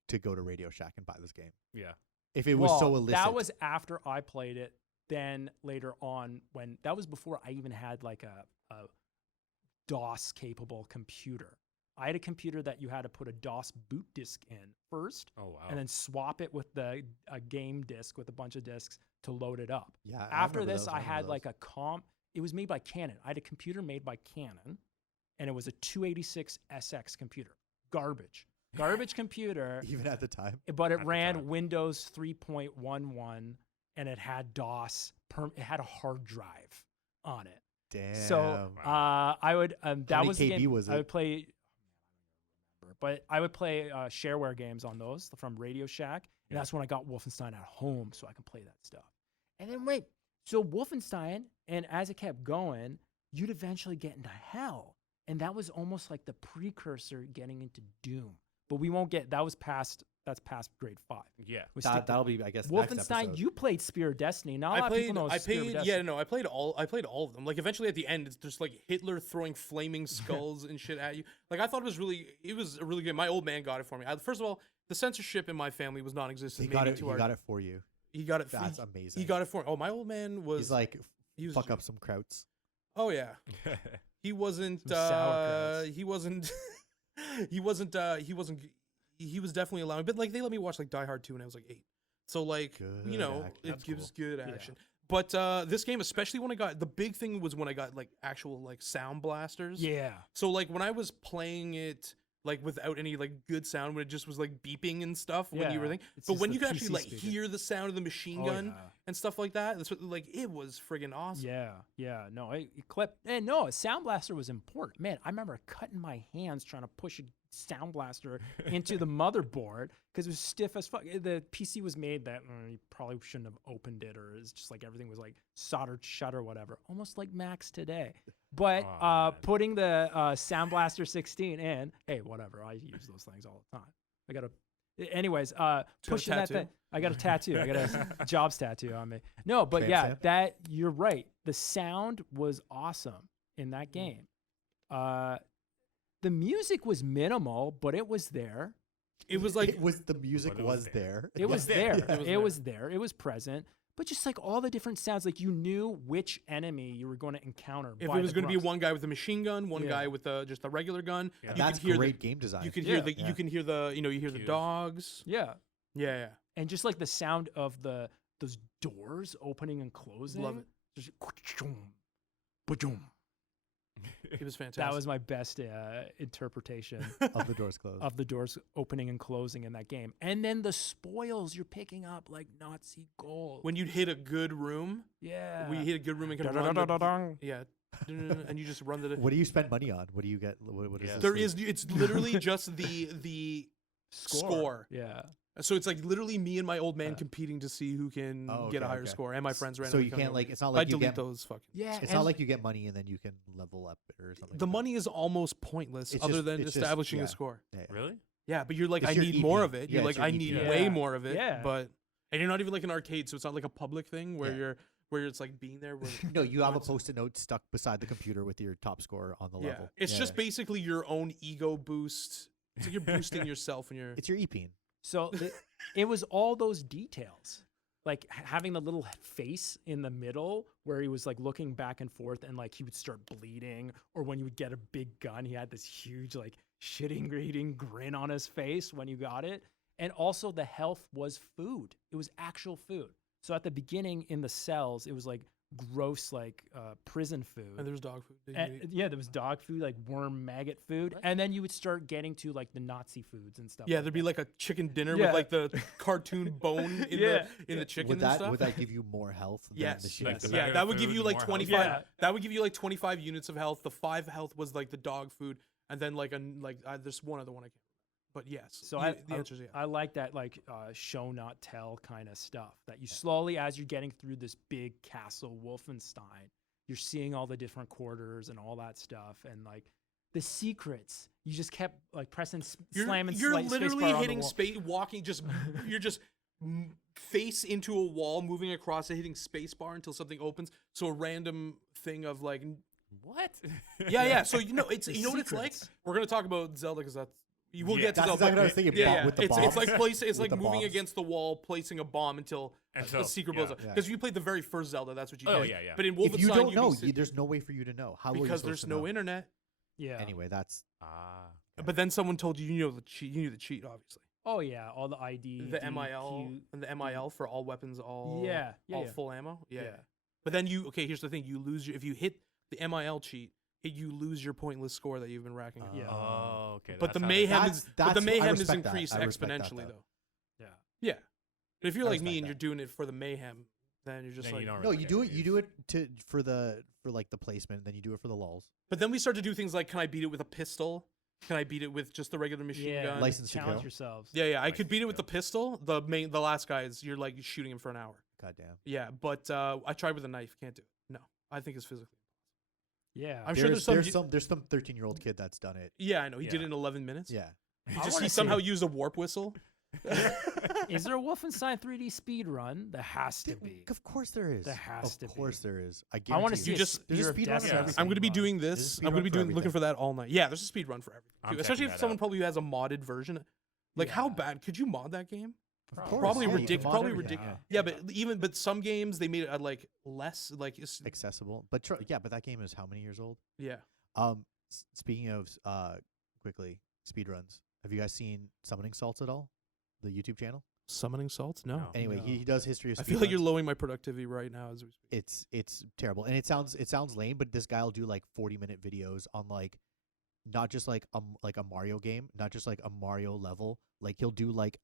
to go to Radio Shack and buy this game? Yeah. If it was Well, so illicit. that was after I played it. Then later on, when that was before I even had like a DOS capable computer. I had a computer that you had to put a DOS boot disk in first, Oh wow. and then swap it with a game disk with a bunch of disks to load it up. Yeah. After remember this, those, I remember had those. like a it was made by Canon. I had a computer made by Canon, and it was a 286 SX computer. Garbage computer, even at the time. but it At the ran time. Windows 3.11, and it had DOS. It had a hard drive on it. Damn. So I would that many was the KB game was I it? would play, but I would play shareware games on those from Radio Shack, and Yeah. that's when I got Wolfenstein at home, so I can play that stuff. And then wait, so Wolfenstein, and as it kept going, you'd eventually get into hell. and that was almost like the precursor getting into Doom. But we won't get that's past grade 5. Yeah. We stick to That'll be, I guess, next Wolfenstein. episode. You played Spear of Destiny. Not a lot of people know Spear of Destiny. Yeah, no, I played all of them. Like eventually at the end, it's just like Hitler throwing flaming skulls and shit at you. Like I thought it was a really good. My old man got it for me. First of all, the censorship in my family was non-existent. He got it for you. He got it. That's amazing. He got it for. Oh, my old man was. He's like, he was, fuck up some krauts. Oh yeah. He wasn't. Some sauerkrauts. He wasn't. He wasn't. He was definitely allowing, but like they let me watch like Die Hard 2 when I was like 8. So like Good you know action. it That's gives cool. good action. But this game, especially when I got the big thing was when I got like actual like sound blasters. Yeah. So like when I was playing it like without any like good sound, when it just was like beeping and stuff when you were Yeah, thinking. it's But just when the you could actually PC like speaker. hear the sound of the machine Oh, gun yeah. and stuff like that, that's what, like it was friggin' awesome. Yeah. No, it clipped. And no, a sound blaster was important. Man, I remember cutting my hands trying to push a sound blaster into the motherboard because it was stiff as fuck. The PC was made that you probably shouldn't have opened it, or it's just like everything was like soldered shut or whatever, almost like Macs today. But Oh, man. putting the Sound Blaster 16 in, hey, whatever. I use those things all the time. I got to. Anyways, pushing that tattoo? thing. I got a tattoo. I got a jobs tattoo on me. No, but Tramp yeah, stamp? that you're right. The sound was awesome in that game. The music was minimal, but it was there. It was like the music But it was was there. It was there. there. It was It was there. It was present. But just like all the different sounds, like you knew which enemy you were going to encounter. if by it was the going to be grunts. one guy with a machine gun, one Yeah. guy with just a regular gun. Yeah. You That's could hear great game design. You could hear Yeah. the you can hear the you hear the Cues. dogs. Yeah. Yeah. And just like the sound of those doors opening and closing. Love it. Just ba-doom. It was fantastic. That was my best interpretation of the doors closed. of the doors opening and closing in that game. And then the spoils you're picking up like Nazi gold. when you'd hit a good room. Yeah. We hit a good room and can run the, Da-da-da-da-dang. yeah, and you just run the. What do you spend money on? What do you get? What is Yeah. this There like? is. It's literally just the score. Yeah. So it's like literally me and my old man Yeah. competing to see who can Oh, get a okay, higher okay. score, and my friends So randomly. you coming can't over. like. It's not I like you delete get. those fucking. Yeah. It's and not like you get money and then you can level up it or something. The like money is almost pointless, It's other just- than it's just- establishing yeah. a score. that. Yeah. Really? Yeah, but you're like, It's I your need EP. more of it. Yeah, You're it's like, your I need EP. way Yeah. more of it. Yeah. But and you're not even like an arcade, so it's not like a public thing where Yeah. where it's like being there. Where No, you have a points. post-it note stuck beside the computer with your top score on the Yeah, level. it's Yeah, just yeah. basically your own ego boost. It's like you're boosting yourself when you're. It's your EP. So it was all those details, like having the little face in the middle where he was like looking back and forth, and like he would start bleeding, or when you would get a big gun, he had this huge like shitting grin on his face when you got it. And also the health was food; it was actual food. So at the beginning in the cells, it was like gross like prison food. And there's dog food. that you And, eat. yeah, there was dog food, like worm maggot food, and then you would start getting to like the Nazi foods and stuff. Yeah, like there'd be that. like a chicken dinner Yeah. with like the cartoon bone in Yeah. the chicken Would and that stuff. would that give you more health? Than the Yes. shitty Like the food? Yeah, better that would give food, you like more health. 25. Yeah. That would give you like 25 units of health. The 5 health was like the dog food, and then like there's one other one I can't. But yes, So the answer is yeah. I like that like show not tell kind of stuff that you slowly, as you're getting through this big castle Wolfenstein, you're seeing all the different quarters and all that stuff, and like the secrets. You just kept like pressing, slamming. You're space literally bar on the hitting wall. space, walking. You're just face into a wall, moving across it, hitting space bar until something opens. So a random thing of like, What? yeah. So you know it's The you know what it's like. secrets. We're gonna talk about Zelda because that's. You will Yeah. get to That's Zelda. exactly what I was thinking. Yeah, With the it's bombs. like it's With like the moving bombs. against the wall, placing a bomb until the Until- secret yeah. blows up. Yeah. Because if you played the very first Zelda, that's what you Oh, did. yeah, yeah. But in Wolfenstein, If you don't can know, sit- there's no way for you to know. How are you because supposed there's to no know? internet. Yeah. Anyway, that's Ah. But then someone told you you know the cheat. You knew the cheat, obviously. Oh yeah, all the ID, The D, MIL Q. and the MIL for all weapons, all Yeah, yeah, all yeah. full ammo. Yeah. Yeah. But then here's the thing: you lose if you hit the MIL cheat, you lose your pointless score that you've been racking up. Yeah. Oh, okay. But the that's how mayhem they- is That's- but the I mayhem is respect that. increased I respect that, exponentially though. though. Yeah. Yeah. But if you're I like me respect and you're that. doing it for the mayhem, then you're just Then like you don't no. really You do care. it. You do it for like the placement, and then you do it for the lulls. But then we start to do things like, can I beat it with a pistol? Can I beat it with just the regular machine Yeah. gun? License to Challenge kill. yourselves. Yeah, I License could beat it to with the kill. pistol. The last guy is you're like shooting him for an hour. Goddamn. Yeah, but I tried with a knife. Can't do it. No, I think it's physically. Yeah. I'm sure there's some. there's some 13-year-old kid that's done it. Yeah, I know. He did Yeah. it in 11 minutes. Yeah. He somehow used a warp whistle. Is there a Wolfenstein 3D speed run? There has to be. Of course there is. There has to Of course be. there is. I I want to guarantee see you. a there's a Spear of speed run for Destiny everything. I'm going to be run. doing There's a this. speed I'm going run to be for looking everything. for that all night. Yeah, there's a speed run for everything, I'm too. Especially if checking that someone out. probably has a modded version. Like, how bad could you mod that game? Of course. Probably Yeah, you can ridiculous. mod Probably everything. ridiculous. Yeah, but some games they made it like less like it's, Accessible. But but that game is how many years old? yeah. Speaking of quickly speedruns, have you guys seen Summoning Salts at all? The YouTube channel? Summoning salts? No. No. Anyway, he does history of I feel like you're speedruns. lowering my productivity right now as we speak. It's terrible, and it sounds lame, but this guy'll do like 40-minute videos on like not just like a Mario game, not just like a Mario level. Like he'll do like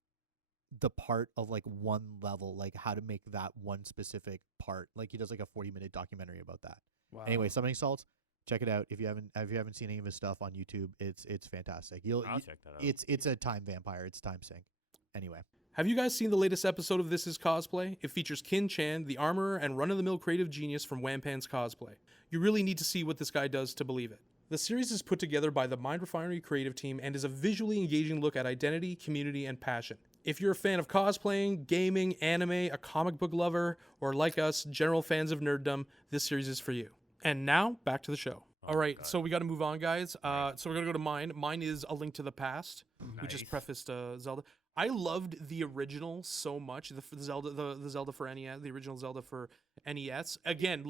the part of like one level, like how to make that one specific part. Like he does like a 40-minute documentary about that. Wow. Anyway, Summoning Salts, check it out if you haven't seen any of his stuff on YouTube. It's fantastic. I'll check that out. It's a time vampire. It's time sink. Anyway, Have you guys seen the latest episode of This Is Cosplay? It features Kin Chan, the armorer and run-of-the-mill creative genius from Wampan's Cosplay. You really need to see what this guy does to believe it. The series is put together by the Mind Refinery creative team and is a visually engaging look at identity, community, and passion. If you're a fan of cosplaying, gaming, anime, a comic book lover, or like us, general fans of nerddom, this series is for you. And now, back to the show. All right, God. so we got to move on, guys. So we're going to go to mine. Mine is A Link to the Past. We just Nice. prefaced Zelda. I loved the original so much. The Zelda for NES, the original Zelda for NES. Again,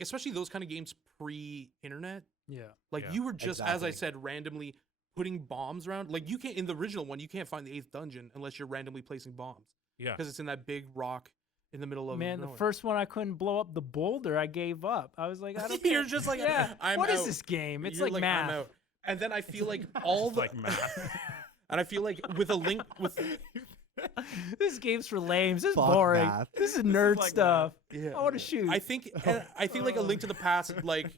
especially those kind of games pre-internet. Yeah. Like Yeah, you were just, as I exactly. said, randomly putting bombs around. Like you can't in the original one, you can't find the 8th dungeon unless you're randomly placing bombs Yeah. because it's in that big rock in the middle of Man, the nowhere. first one I couldn't blow up the boulder, I gave up. I was like, I don't You're care. just like, yeah. I'm What is out. this game? It's You're like I'm math. out. And then I feel like all the like math. and I feel like with a link with This game's for lames. This is Fuck boring. math. This is nerd like stuff. yeah. I want to shoot. I think like A Link to the Past, like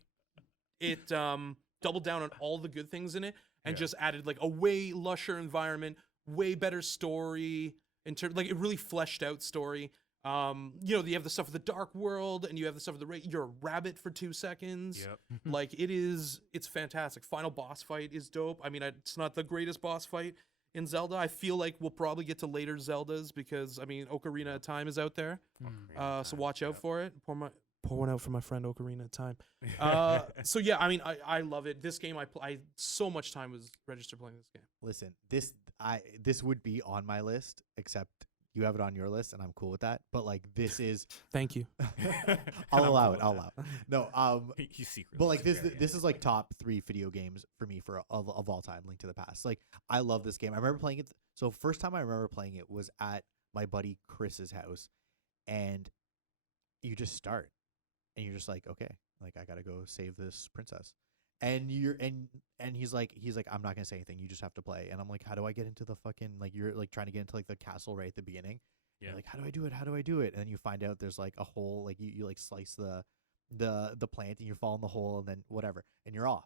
it doubled down on all the good things in it and Yeah. just added like a way lusher environment, way better story in terms like it really fleshed out story. You have the stuff of the dark world and you have the stuff of you're a rabbit for 2 seconds. Yep. Like it's fantastic. Final boss fight is dope. I mean, it's not the greatest boss fight in Zelda. I feel like we'll probably get to later Zeldas because I mean, Ocarina of Time is out there. So watch out for it. Pour one out for my friend Ocarina of Time. So yeah, I mean, I love it. This game, I so much time was registered playing this game. listen, this would be on my list, except you have it on your list, and I'm cool with that. But like, this is Thank you. I'll allow it. I'll allow it. No, He's secretly. but like this superior. this is like top 3 video games for me of all time. Link to the Past. Like I love this game. I remember playing it. So first time I remember playing it was at my buddy Chris's house, and you just start, and you're just like, okay, like I gotta go save this princess, and he's like I'm not gonna say anything. You just have to play, and I'm like, how do I get into the fucking like you're like trying to get into like the castle right at the beginning. Yeah. You're like, how do I do it? How do I do it? And then you find out there's like a hole, like you like slice the plant and you fall in the hole and then whatever, and you're off.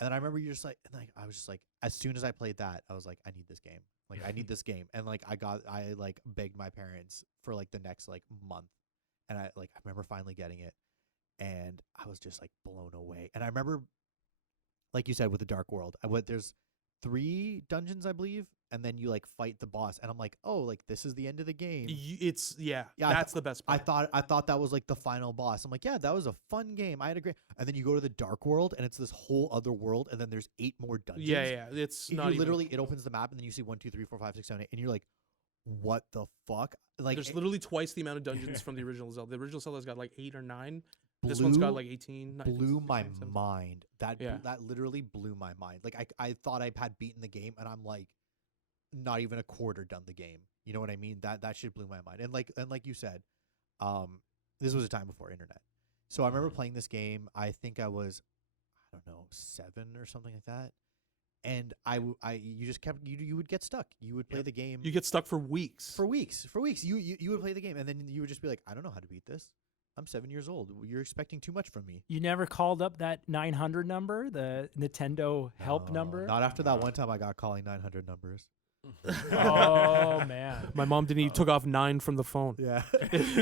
And then I remember you're just like, and like I was just like, as soon as I played that, I was like, I need this game. Like I need this game. And like I like begged my parents for like the next like month, and I remember finally getting it, and I was just like blown away. And I remember, like you said, with the Dark World, there's 3 dungeons, I believe, and then you like fight the boss, and I'm like, oh, like this is the end of the game. Yeah, That's the best part. I thought that was like the final boss. I'm like, yeah, that was a fun game. I had a great. And then you go to the Dark World, and it's this whole other world, and then there's 8 more dungeons. yeah. It's You not even, literally it opens the map, and then you see 1, 2, 3, 4, 5, 6, 7, 8, and you're like, what the fuck? Like there's it literally twice the amount of dungeons from the original Zelda. The original Zelda's got like 8 or 9. This one's got like 18. blew 16, my 17. mind. Yeah. That literally blew my mind. Like I thought I had beaten the game, and I'm like, not even a quarter done the game. You know what I mean? That shit blew my mind. And like you said, this was a time before internet. So I remember playing this game. I think I was, I don't know, 7 or something like that. And you just kept you would get stuck. You would play the game. You get stuck for weeks. For weeks. You would play the game, and then you would just be like, I don't know how to beat this. I'm 7 years old. You're expecting too much from me. You never called up that 900 number, the Nintendo help No, number? Not after that one time I got calling 900 numbers. Oh man. My mom didn't even took off 9 from the phone. Yeah.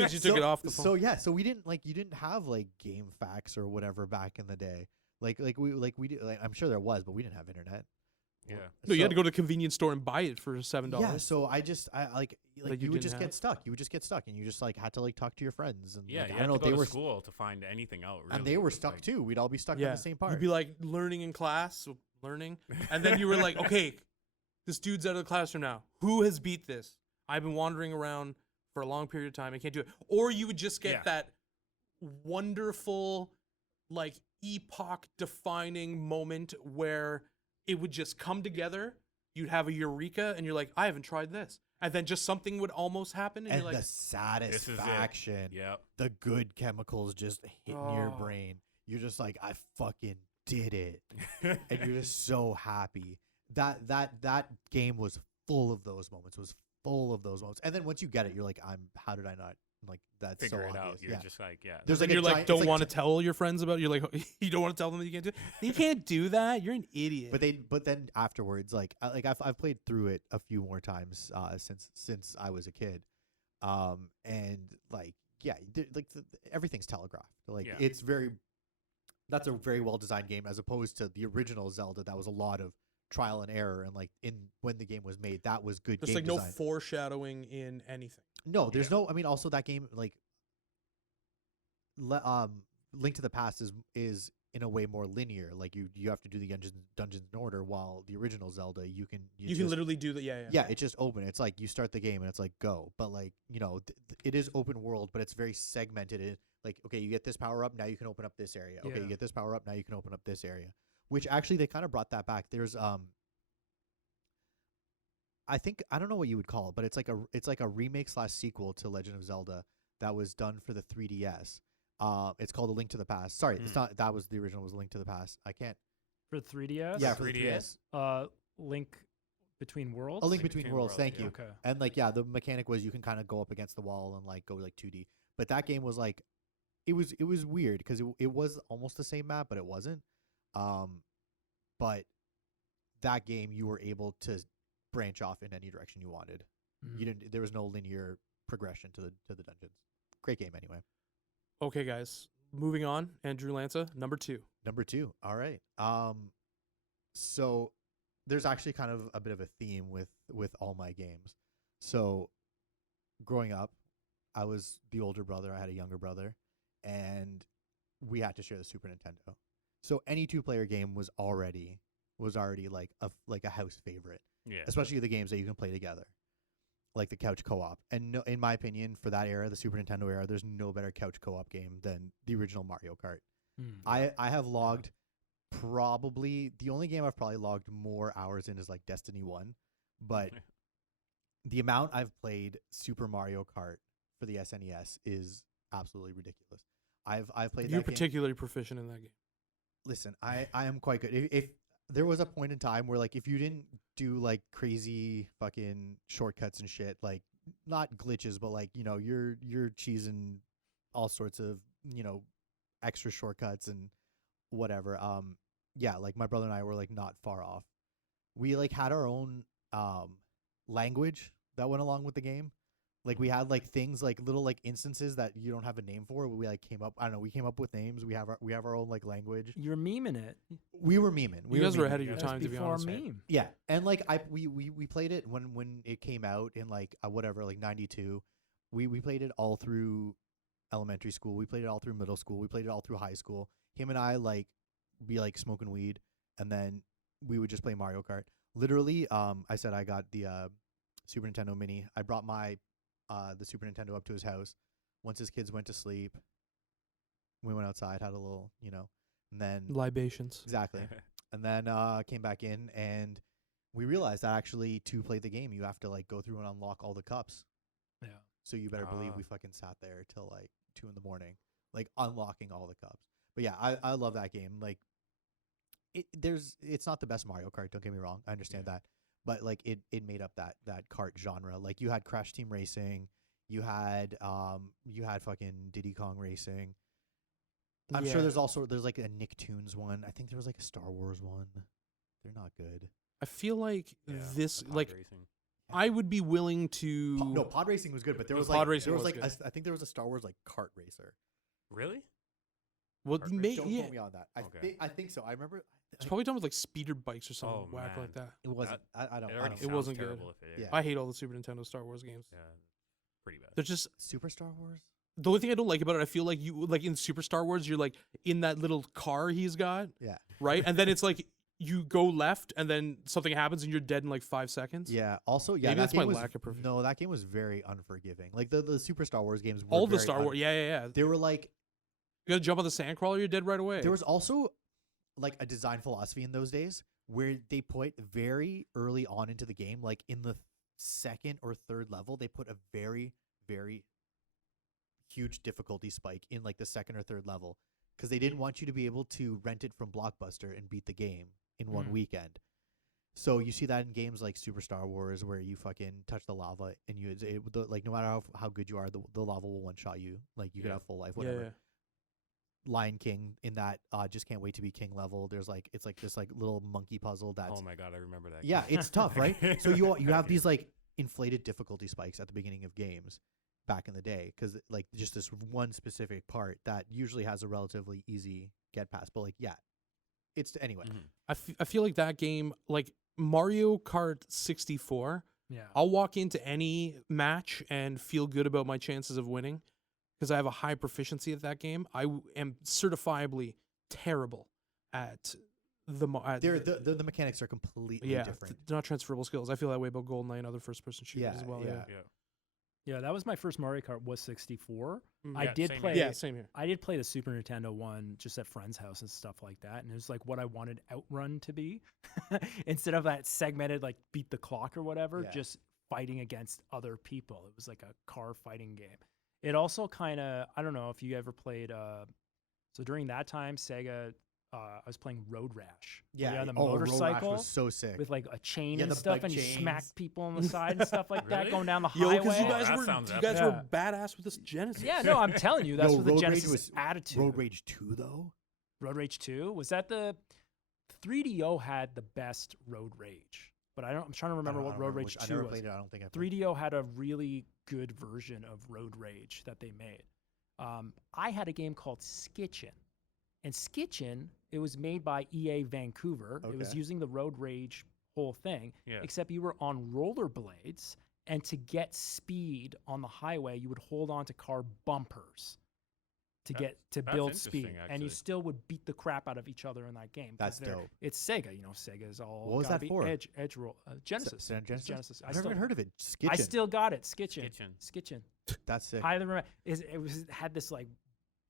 She took it off the phone. So yeah, so we didn't like you didn't have like game facts or whatever back in the day. We did, like I'm sure there was, but we didn't have internet. Yeah. No, you had to So- go to the convenience store and buy it for $7. Yeah, so I like That you you would didn't just have? get stuck. You would just get stuck, and you just like had to like talk to your friends and Yeah, like, you I had don't know to go they to were school to find anything out. Really. and they were It's stuck like- too. We'd all be stuck yeah, on the same part. you'd be like learning in class, so learning, and then you were like, okay, this dude's out of the classroom now. Who has beat this? I've been wandering around for a long period of time. I can't do it. Or you would just get Yeah. that wonderful, like epoch-defining moment where it would just come together. You'd have a eureka, and you're like, I haven't tried this, and then just something would almost happen, and and you're the like, satisfaction, Yep. the good chemicals just hitting your Oh. brain. You're just like, I fucking did it, and you're just so happy. That game was full of those moments. Was full of those moments. And then once you get it, you're like, how did I not like that's Figure so it out. obvious. You're Yeah. just like, yeah. There's and like a you're like, giant- don't it's want to gi- tell your friends about it. You're like, you don't want to tell them that you can't do it. You can't do that. You're an idiot. But then afterwards, I've played through it a few more times since I was a kid, and like yeah, everything's telegraphed. Like Yeah. it's that's a very well designed game as opposed to the original Zelda. That was a lot of trial and error, and like when the game was made, that was good. There's game like no design. foreshadowing in anything. No, there's Yeah. no. I mean, also that game like Link to the Past is in a way more linear. Like you have to do the dungeons in order, while the original Zelda you can You can literally do that. Yeah. yeah, it's just open. It's like you start the game and it's like go. But like, it is open world, but it's very segmented. Like, okay, you get this power up, now you can open up this area. Okay, Yeah. you get this power up, now you can open up this area. Which actually they kind of brought that back. There's I don't know what you would call it, but it's like a remake / sequel to Legend of Zelda that was done for the 3DS. It's called A Link to the Past. Sorry, it's not. That was the original. Was A Link to the Past. I can't. For 3DS? Yeah, for the 3DS? 3DS. Link Between Worlds? A Link Between Worlds. Thank yeah. you. Okay. And like yeah, the mechanic was you can kind of go up against the wall and like go like 2D. But that game was like, it was weird because it was almost the same map, but it wasn't. But that game you were able to branch off in any direction you wanted. Mhm. You didn't. There was no linear progression to the dungeons. Great game anyway. Okay, guys. Moving on. Andrew Lanza, number 2. Number 2. All right. So there's actually kind of a bit of a theme with all my games. So growing up, I was the older brother. I had a younger brother, and we had to share the Super Nintendo. So any 2-player game was already like a house favorite, Yeah. especially the games that you can play together, like the couch co-op. And no, in my opinion, for that era, the Super Nintendo era, there's no better couch co-op game than the original Mario Kart. Hmm. I have logged probably the only game I've probably logged more hours in is like Destiny 1, but the amount I've played Super Mario Kart for the SNES is absolutely ridiculous. I've played You're that game. particularly proficient in that game. Listen, I am quite good. If there was a point in time where like if you didn't do like crazy fucking shortcuts and shit, like not glitches, but like you're cheesing all sorts of extra shortcuts and whatever. Yeah, like my brother and I were like not far off. We like had our own language that went along with the game. Like we had like things like little like instances that you don't have a name for. We like came up. I don't know. We came up with names. We have our own like language. You're memeing it. We were memeing. You guys were memeing. ahead of your That was time, to be Before honest. meme. Yeah, and like we played it when it came out in like whatever like 92. We played it all through elementary school. We played it all through middle school. We played it all through high school. Him and I like be like smoking weed, and then we would just play Mario Kart. Literally, I said I got the Super Nintendo Mini. I brought my the Super Nintendo up to his house. Once his kids went to sleep, we went outside, had a little, and then Libations. exactly. And then came back in, and we realized that actually to play the game, you have to like go through and unlock all the cups. Yeah. So you better believe Ah. we fucking sat there till like 2 a.m, like unlocking all the cups. But yeah, I love that game. Like, it's not the best Mario Kart. Don't get me wrong. I understand that, but like it made up that kart genre. Like you had Crash Team Racing, you had fucking Diddy Kong Racing. I'm sure Yeah. there's like a Nicktoons one. I think there was like a Star Wars one. They're not good. I feel like Yeah, this, the pod like, racing. I would be willing to. No, pod racing was good, but there The was pod like racing there was was like good. I think there was a Star Wars like kart racer. Really? Well, Kart may, Don't yeah, quote me on that. Okay. I think so. I remember it's probably done with like speeder bikes or something Oh, whack man. like that. it wasn't. I It don't. I already don't It sounds wasn't good. terrible if it is. Yeah. I hate all the Super Nintendo Star Wars games. Yeah, pretty bad. They're just Super Star Wars. the only thing I don't like about it. I feel like you like in Super Star Wars, you're like in that little car he's got, Yeah. right? And then it's like you go left, and then something happens, and you're dead in like 5 seconds. Yeah. Also, yeah. Maybe that that's my game was, lack of proficiency. No, that game was very unforgiving. Like the Super Star Wars games. Were All the very Star Wars, yeah. They were like You gotta jump on the sandcrawler, you're dead right away. there was also like a design philosophy in those days where they put very early on into the game, like in the second or third level, they put a very, very huge difficulty spike in like the second or third level because they didn't want you to be able to rent it from Blockbuster and beat the game in one Mm. weekend. So you see that in games like Super Star Wars where you fucking touch the lava and like no matter how good you are, the lava will one shot you. Like you could Yeah. have full life, yeah, whatever. yeah. Lion King in that just can't wait to be king level. There's like it's like this like little monkey puzzle that's Oh my god, I remember that. yeah, game. it's tough, right? So you have these like inflated difficulty spikes at the beginning of games back in the day because like just this one specific part that usually has a relatively easy get past. But like yeah, it's anyway. Mhm. I feel like that game, like Mario Kart 64, Yeah. I'll walk into any match and feel good about my chances of winning because I have a high proficiency at that game. Am certifiably terrible at The mechanics are completely yeah, different. they're not transferable skills. I feel that way about GoldenEye and other first-person shooters Yeah, as well. yeah. Yeah, Yeah. Yeah, that was my first Mario Kart was 64. Mm. I Yeah, did same play here. yeah, same here. I did play the Super Nintendo one just at friends' house and stuff like that, and it was like what I wanted Outrun to be, instead of that segmented like beat the clock or whatever, Yeah. just fighting against other people. It was like a car fighting game. It also kind of I don't know if you ever played. So during that time, Sega, I was playing Road Rash. where Yeah, you're on the Road Rash motorcycle was so sick. with like a chain Yeah, and the stuff, bike and you smack chains. people on the side and stuff like that, Really? going down the Yo, highway. because you guys That were sounds you guys epic. were badass with this Genesis. Yeah, no, I'm telling you, that's No, what the Road Rage Genesis was- attitude. Road Rage 2 though. Road Rage 2 was that the 3DO had the best Road Rage, but I'm trying to remember what Road Rage 2 I never was. played it. I don't think I played. 3DO had a really good version of Road Rage that they made. I had a game called Skitchin, and Skitchin, it was made by EA Vancouver. It was Okay. using the Road Rage whole thing, Yeah. except you were on rollerblades, and to get speed on the highway, you would hold on to car bumpers to That- get to that's build speed, interesting, and you actually. still would beat the crap out of each other in that game. 'cause That's they're- dope. It's Sega, you know. Sega's all. What was gotta that be for? Edge roll. Genesis. Sega It's Genesis? Genesis. I've never even heard of it. Skitchin. I still got it. Skitchin. Skitchin. Skitchin. That's sick. Highly remember. It had this like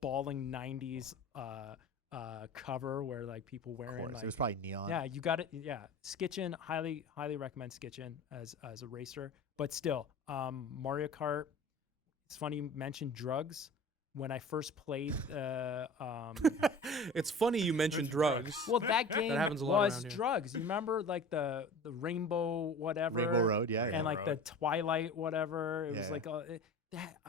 balling '90s cover where like people Of wearing course, like it was probably neon. yeah, you got it. Yeah, Skitchin. Highly recommend Skitchin as a racer. But still, Mario Kart. It's funny you mentioned drugs. When I first played, It's funny you mentioned Which drugs? drugs. well, that game happens a lot was around here. drugs. You remember like the Rainbow whatever, Rainbow Road. Yeah. and yeah. like the Twilight whatever. It was Yeah. like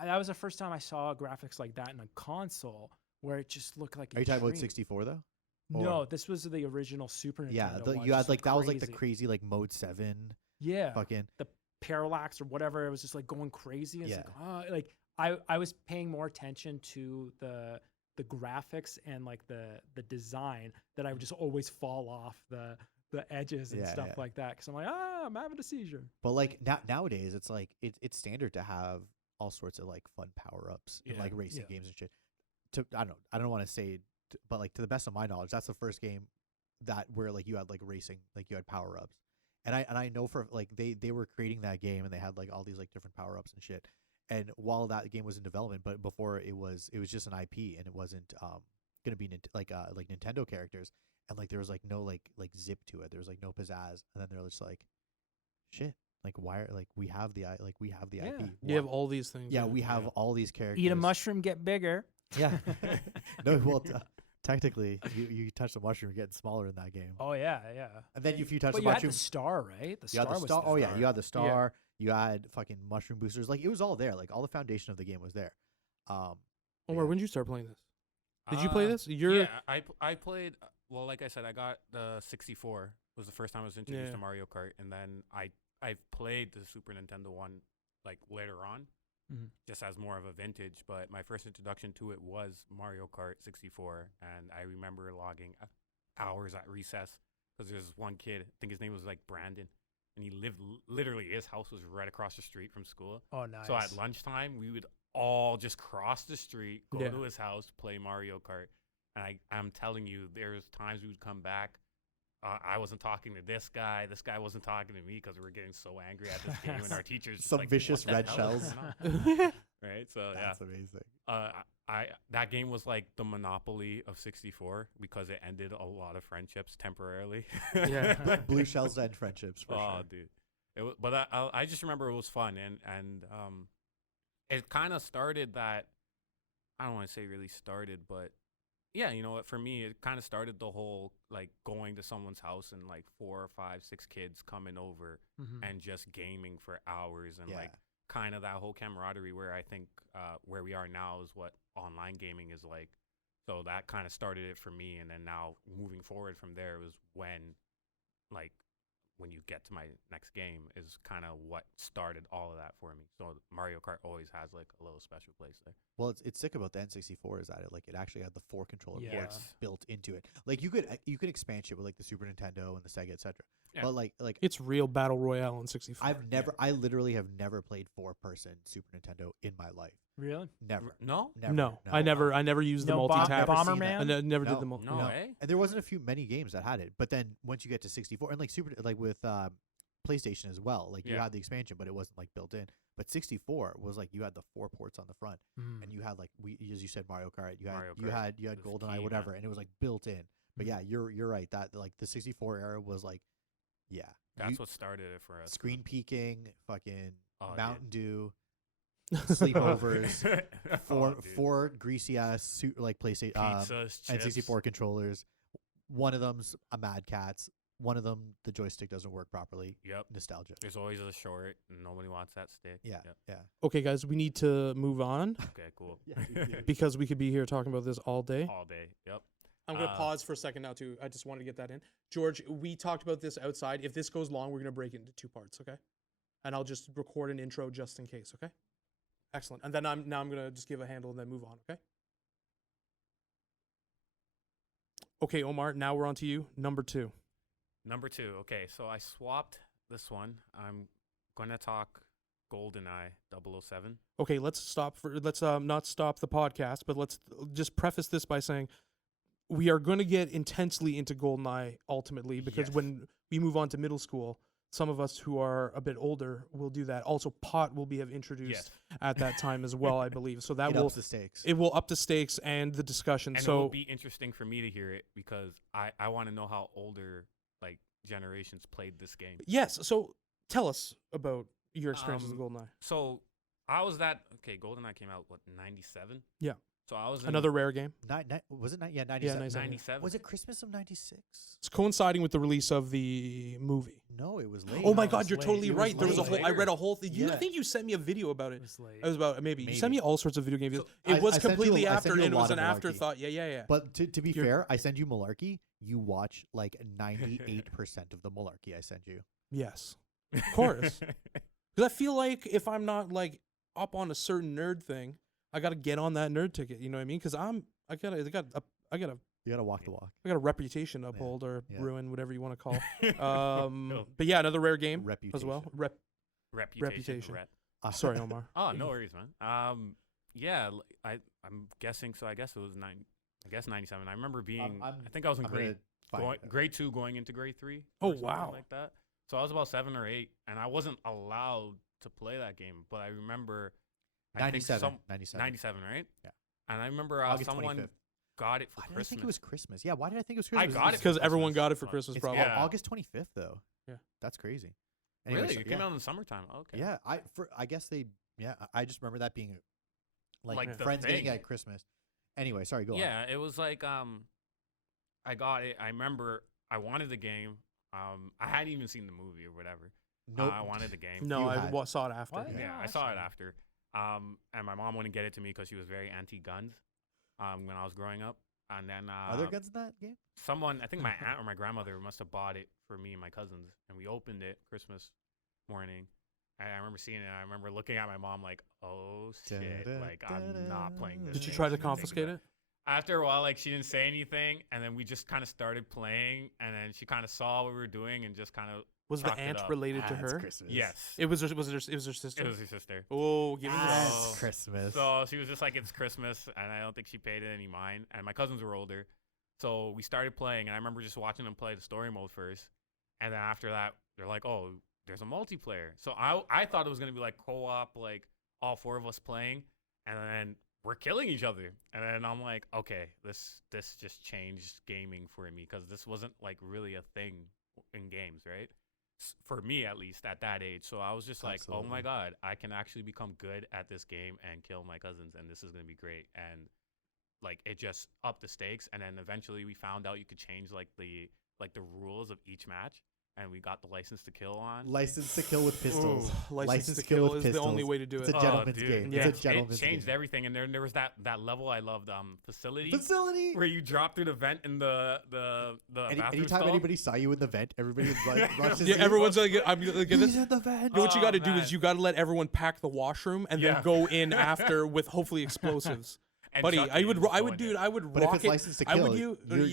that was the first time I saw graphics like that in a console where it just looked like. Are you talking about dream. 64 though? No, this was the original Super Nintendo. Yeah. one, You had just like that was like the crazy. crazy like mode 7. Yeah, Fucking. the parallax or whatever. It was just like going crazy. It's Yeah. like I was paying more attention to the graphics and like the design that I would just always fall off the edges and Yeah, stuff yeah. like that because I'm like I'm having a seizure. But like nowadays, it's like it's standard to have all sorts of like fun power ups in Yeah. like racing Yeah. games and shit. I don't want to say, but like to the best of my knowledge, that's the first game that where like you had like racing, like you had power ups, and I know for like they were creating that game and they had like all these like different power ups and shit. And while that game was in development, but before it was just an IP and it wasn't gonna be like Nintendo characters, and like there was like no like zip to it. There was like no pizzazz, and then they're just like, shit, like why are like we have the IP. Yeah. You have all these things. Yeah, we have all these characters. Eat a mushroom, get bigger. Yeah. No, well, technically, you touch the mushroom, you're getting smaller in that game. Oh yeah. And then if you touch But the you had mushroom, the star, right? The you had star the was star. the Oh yeah, star. you had the star. You had fucking mushroom boosters. Like it was all there. Like all the foundation of the game was there. Omar, yeah. when did you start playing this? Did you play this? Yeah, I played Well, like I said, I got the 64. Was the first time I was introduced Yeah. to Mario Kart, and then I've played the Super Nintendo one like later on, Mhm. just as more of a vintage. But my first introduction to it was Mario Kart 64, and I remember logging hours at recess because there's one kid. I think his name was like Brandon, and he lived literally his house was right across the street from school. Oh, nice. So at lunchtime, we would all just cross the street, go Yeah. to his house, play Mario Kart. And I'm telling you, there's times we would come back. I wasn't talking to this guy. This guy wasn't talking to me because we were getting so angry at this game. And our teachers just Some like, vicious "What the red hell is shells." going on?" Right? So That's amazing. that game was like the monopoly of 64 because it ended a lot of friendships temporarily. Yeah. Blue shells end friendships for Oh, sure. dude. It was, but I just remember it was fun, and it kind of started that. I don't want to say really started, but yeah, you know what? For me, it kind of started the whole like going to someone's house and like 4 or 5, 6 kids coming over Mhm. and just gaming for hours and Yeah. like kind of that whole camaraderie where I think where we are now is what online gaming is like. So that kind of started it for me, and then now moving forward from there was when like when you get to my next game is kind of what started all of that for me. So Mario Kart always has like a little special place there. Well, it's sick about the N64 is that it actually had the 4 controller Yeah. ports built into it. Like you could expand shit with like the Super Nintendo and the Sega, etc. Yeah. But like It's real battle royale in 64. I literally have never played 4-person Super Nintendo in my life. Really? Never. No? Never. No, I never used the No multi-tap. Never seen Bomberman? that. Never No. did the multi. No, No. eh? And there wasn't many games that had it. But then once you get to 64 and like with PlayStation as well, like you Yeah. had the expansion, but it wasn't like built in. But 64 was like you had the 4 ports on the front, Mm. and you had like as you said Mario Kart. You had Mario you Kart had was GoldenEye, key, whatever, man. and it was like built in. But Mhm. yeah, you're right. That like the 64 era was like, yeah, That's you- what started it for us. screen peeking, fucking Oh, dude. Mountain Dew, sleepovers, Oh, dude. four greasy ass like PlayStation Pizzas, chips. N64 controllers. One of them's a Mad Catz. One of them, the joystick doesn't work properly. Yep. Nostalgia. There's always a short, and nobody wants that stick. Yeah, Yep. yeah. Okay, guys, we need to move on Okay, cool. because we could be here talking about this all day. All day. Yep. I'm going to Uh, pause for a second now, too. I just wanted to get that in. George, we talked about this outside. If this goes long, we're going to break it into 2 parts, okay? And I'll just record an intro just in case, okay? Excellent. And then I'm going to just give a handle and then move on, okay? Okay, Omar, now we're on to you. Number 2. Number 2. Okay, so I swapped this one. I'm going to talk GoldenEye 007. Okay, let's not stop the podcast, but let's just preface this by saying we are going to get intensely into GoldenEye ultimately because Yes. when we move on to middle school, some of us who are a bit older will do that. Also, pot will have introduced at that time as well, I believe. So that It will ups the stakes. it will up the stakes and the discussion. And it So will be interesting for me to hear it because I want to know how older like generations played this game. yes, so tell us about your experiences with GoldenEye. So I was GoldenEye came out, what, 97? Yeah. So I was in Another rare game. Was it 97? 97. 97. Was it Christmas of 96? It's coinciding with the release of the movie. No, it was late. Oh my No, God, it's you're late. totally It was right. There was a late. whole. I read a whole thing. I Yeah. think you sent me a video about It it. was late. It was about maybe. You Maybe. sent me all sorts of video games. So It was I sent you completely a- I after, sent you a and it was lot an of malarkey. afterthought. Yeah. But to be You're- fair, I send you malarkey. You watch like 98% of the malarkey I send you. Yes, of course. Because I feel like if I'm not like up on a certain nerd thing, I got to get on that nerd ticket. You know what I mean? Because I got You gotta walk the walk. a reputation to uphold or yeah. ruin, whatever you want to call. No. But yeah, another rare game Reputation. as well. Reputation. Rep. Sorry, Omar. Oh, no worries, man. Yeah, I'm guessing. So I guess it was 97. I remember being. I think I was in I'm gonna find it. grade 2 going into grade 3. Oh, or something wow. like that. So I was about 7 or 8, and I wasn't allowed to play that game. But I remember. I think 97. 97, right? Yeah. And I remember August someone 25th. got it for Why did I Christmas. think it was Christmas? Yeah, why did I think it was I Christmas? got it Because for everyone Christmas, got it for but Christmas, It's probably. Yeah. August 25th though. Yeah. That's crazy. Really? so- It came out in the summertime. Okay. Yeah, I guess they. Yeah, I just remember that being like, Like the friends getting thing. it at Christmas. Anyway, sorry, go on. Yeah, it was like I got it. I remember I wanted the game. I hadn't even seen the movie or whatever. Nope. I wanted the game. No, You I had- saw it after. What? Yeah, Yeah, I saw it after. And my mom wouldn't get it to me because she was very anti-guns. When I was growing up, And then Are there guns in that game? someone, I think my aunt or my grandmother must have bought it for me and my cousins, and we opened it Christmas morning. And I remember seeing it, and I remember looking at my mom like, oh shit, like I'm not playing this. Did you game. try to She can take confiscate it? After a while, like she didn't say anything, and then we just kind of started playing, and then she kind of saw what we were doing and just kind of Was the chalked it aunt up. related to That's her? Christmas. Yes, It was her sister. it was her sister. Oh, give me That's this. Christmas. So she was just like, it's Christmas, and I don't think she paid it any mind. And my cousins were older, so we started playing, and I remember just watching them play the story mode first, and then after that, they're like, oh, there's a multiplayer. So I thought it was gonna be like co-op, like all 4 of us playing, and then we're killing each other. And then I'm like, okay, this just changed gaming for me, because this wasn't like really a thing in games, right? For me, at least at that age. So I was just like, oh my Absolutely. God, I can actually become good at this game and kill my cousins, and this is going to be great. And like, it just upped the stakes. And then eventually we found out you could change like the rules of each match, and we got the license to kill on. License to kill with pistols. License to kill with is the only pistols. way to do It's it. a gentleman's dude. game. Yeah. It's a gentleman's It changed game. everything. And there was that level I loved, facility, Facility. where you drop through the vent in the bathroom Anytime stall. anybody saw you in the vent, everybody would rushes Yeah, in. everyone's like, I'm like, He's this. in the vent. You know what you Oh, got to do man. is you got to let everyone pack the washroom and then Yeah. go in after with hopefully explosives. And Buddy, chuck I it would, and I go would, in dude, there. I would But if rock it's it. licensed to I kill, would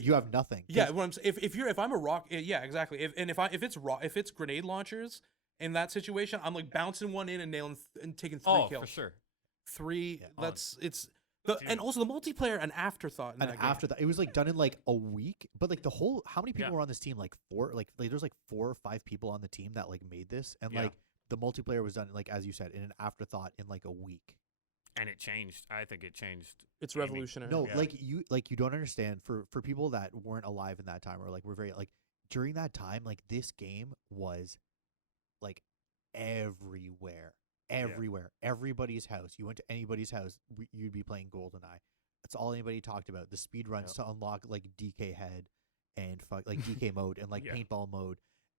you have nothing. Yeah, 'Cause what I'm saying, if I'm a rock, yeah, exactly. If it's grenade launchers in that situation, I'm like bouncing one in and nailing and taking 3 kills. for sure. 3. Yeah. That's it's the Dude. and also the multiplayer an afterthought. In And that game. after that, it was like done in like a week. But like the whole, how many people Yeah. were on this team? Like 4. Like there's like 4 or 5 people on the team that like made this, and Yeah. like the multiplayer was done like, as you said, in an afterthought in like a week. And it changed. I think it changed. It's gaming. revolutionary. No, Yeah. like you don't understand for people that weren't alive in that time, or like were very like during that time, like this game was like everywhere. Everybody's house. You went to anybody's house, you'd be playing GoldenEye. That's all anybody talked about. The speed runs to unlock like DK head and like DK mode and like Yeah. paintball mode.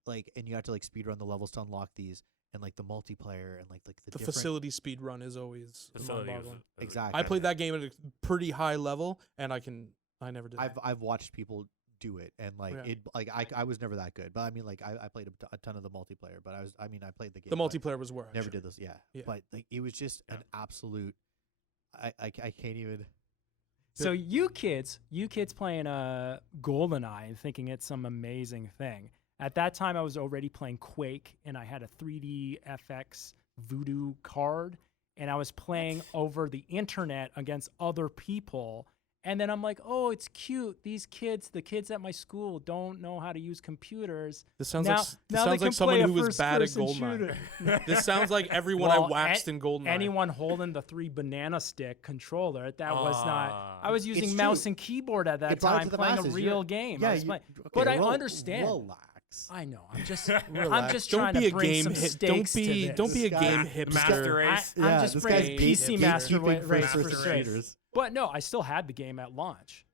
Like, and you have to like speed run the levels to unlock these, and like the multiplayer and like the the different facility speed run is always Facility mind-boggling. exactly. I played that game at a pretty high level, and I never did. I've watched people do it, and like Yeah. it like I was never that good, but I mean like I played a ton of the multiplayer, but I played the game. the but multiplayer was where I never should- did this, yeah. Yeah. But like it was just an absolute. I can't even. So you kids playing GoldenEye and thinking it's some amazing thing. At that time, I was already playing Quake, and I had a 3D FX Voodoo card, and I was playing over the internet against other people. And then I'm like, oh, it's cute. These kids, the kids at my school, don't know how to use computers. This sounds now, like this now sounds they like can someone play a who was bad at first-person GoldenEye. shooter. This sounds like everyone Well, I waxed in GoldenEye. Anyone holding the 3 banana stick controller, that was not. I was using It's mouse true. and keyboard at that It brought it time, to the playing masses. a real game. Yeah, I was playing- okay, but I rel- understand. Relax. I know. I'm just. I'm Relax. just Don't trying be to a bring game some hip. stakes to this. Don't be a This game guy- hipster. Master race. I'm Yeah, just this bringing guy's PC Master gatekeeping Race for for first straight. shooters. But no, I still had the game at launch.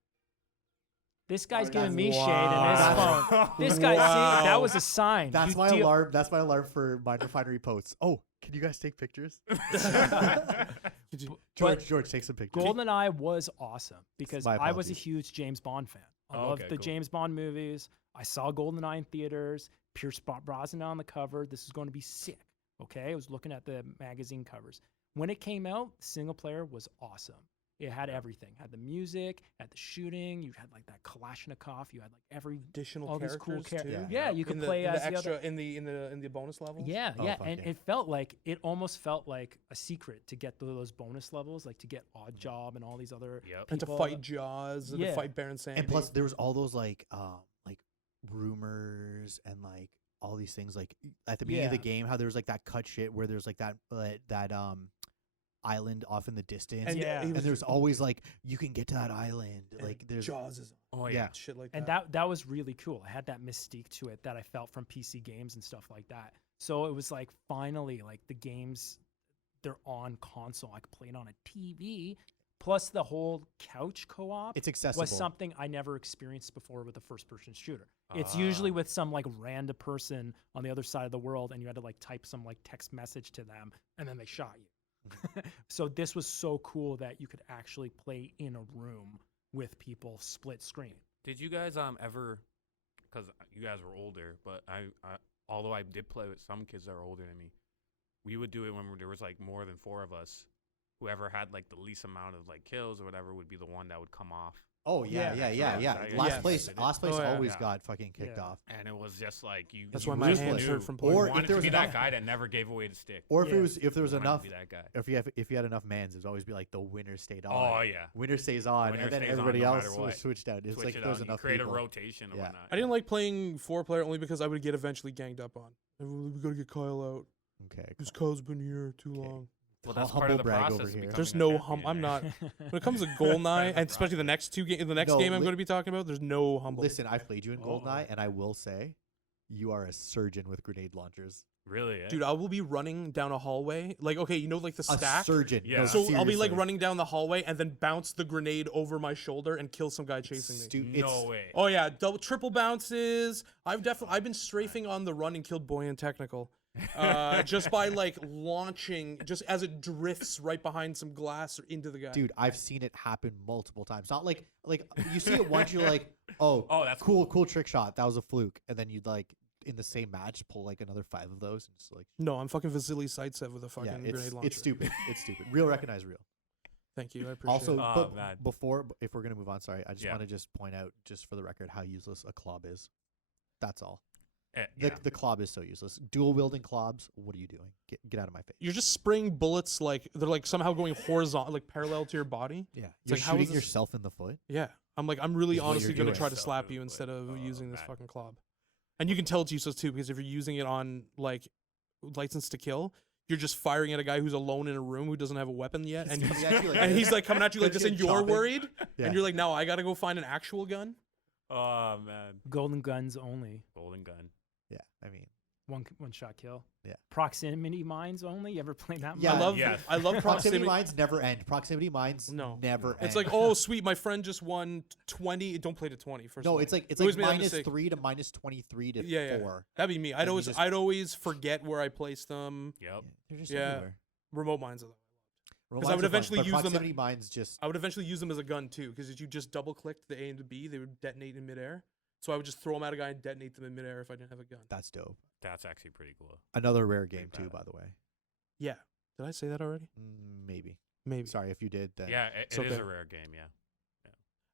This guy's Oh, giving me that's- shade in his Wow. phone. This guy, Wow. see, that was a sign. That's You my deal- alarm. That's my alarm for Mind Refinery posts. Oh, can you guys take pictures? Could you- George, take some pictures. GoldenEye was awesome because My I was a apologies. huge James Bond fan. I Oh, loved okay, the cool. James Bond movies. I saw GoldenEye in theaters. Pierce Brosnan on the cover. This is going to be sick. Okay, I was looking at the magazine covers. When it came out, single player was awesome. It had everything. Had the music, had the shooting. You had like that Kalashnikov. You had like every additional all these characters cool too. characters. Yeah, you could in the, play in as the the extra other. in the bonus levels. Yeah, Oh, yeah, fuck and yeah. it felt like it almost felt like a secret to get to those bonus levels, like to get Odd Job and all these other Yep. and to people. fight Jaws and Yeah. to fight Baron Sandy. And plus, there was all those like rumors and like all these things. Like at the beginning of the Yeah. game, how there was like that cut shit where there's like that island off in the distance, and, Yeah. he and was- there's always like you can get to that island. and Like there's Jaws is Oh yeah. yeah. shit like And that was really cool. I had that mystique to it that I felt from PC games and stuff like that. So it was like finally like the games they're on console. I could play it on a TV. Plus the whole couch co-op it's accessible. was something I never experienced before with a first-person shooter. It's usually Ah. with some like random person on the other side of the world, and you had to like type some like text message to them, and then they shot you. So this was so cool that you could actually play in a room with people split screen. Did you guys ever? Because you guys were older, but I although I did play with some kids that were older than me, we would do it when there was like more than 4 of us. Whoever had like the least amount of like kills or whatever would be the one that would come off. Oh yeah. Yeah. Last place Oh, yeah. always Yeah. got fucking kicked Yeah. off. And it was just like you. That's you why my just hands knew hurt from you playing. Or if wanted there to was be enough- that guy that never gave away the stick. Or if Yeah. there was You wanted to enough, be that guy. if you had enough mans, it would always be like the winner stayed on. Oh yeah. Winner stays on, Winner and then stays on everybody no else matter was what. switched out. It's Switch like it there was out, you enough create people. a rotation or Yeah. whatnot. I didn't like playing 4-player only because I would get eventually ganged up on. We gotta get Kyle out. Okay. Because Kyle's been here too Okay. long. Well, that's part of the brag process. over of here. becoming There's a no champion, I'm right? not. When it comes to Goldeneye, and especially the next the next No, game I'm li- going to be talking about, there's no humble. Listen, I played you in Oh. Goldeneye, and I will say, you are a surgeon with grenade launchers. Really? Eh? Dude, I will be running down a hallway. Like, okay, you know, like the A stack? surgeon. Yeah. No, So I'll be like seriously. running down the hallway and then bounce the grenade over my shoulder and kill some guy chasing me. No way. Oh yeah, triple bounces. I've been strafing on the run and killed Boy in technical, just by like launching, just as it drifts right behind some glass or into the guy. Dude, I've seen it happen multiple times. Not like you see it once, you're like, oh, Oh, that's cool trick shot. That was a fluke, and then you'd like in the same match pull like another 5 of those, and just like No, I'm fucking Vasily Zaitsev with a fucking yeah, grenade launcher. it's stupid. It's stupid. Real recognize real. Thank you, I appreciate Also, it. Oh, but man. before if we're gonna move on, sorry, I just Yeah. want to just point out, just for the record, how useless a club is. That's all. Yeah. The club is so useless. Dual wielding clubs. What are you doing? Get out of my face. You're just spraying bullets like they're like somehow going horizontal, like parallel to your body. Yeah, It's you're like, how is shooting this- yourself in the foot. Yeah, I'm really Is what honestly you're gonna doing. try to Yourself slap in you the instead foot. of Oh, using this man. fucking club. And you can tell it's useless too because if you're using it on like license to kill, you're just firing at a guy who's alone in a room who doesn't have a weapon yet, and He's he's, coming at you like and this. he's like coming at you like this, and You're you're chopping. worried, Yeah. and you're like, no, I gotta go find an actual gun. Oh man. Golden guns only. Golden gun. Yeah, I mean, One shot kill. Yeah. Proximity mines only. You ever played that? Yeah. I love Yes. proximity. proximity mines never end. Proximity mines No. never end. It's like, oh sweet, my friend just won 20. Don't play to 20 first. of no, all. it's like We always made that minus mistake. 3 to minus 23 to Yeah. 4. That'd be me. And you I'd always forget where I placed them. Yep. They're just Yeah. everywhere. Remote mines are. Remote I mines would are fun, eventually but use them- proximity mines just I would eventually use them as a gun too, because if you just double clicked the A and the B, they would detonate in midair. So I would just throw them at a guy and detonate them in midair if I didn't have a gun. that's dope. That's actually pretty cool. Another rare game Pretty too, bad. by the way. Yeah. Did I say that already? Maybe. Maybe. Sorry if you did. Then Yeah, It's it is okay. a rare game.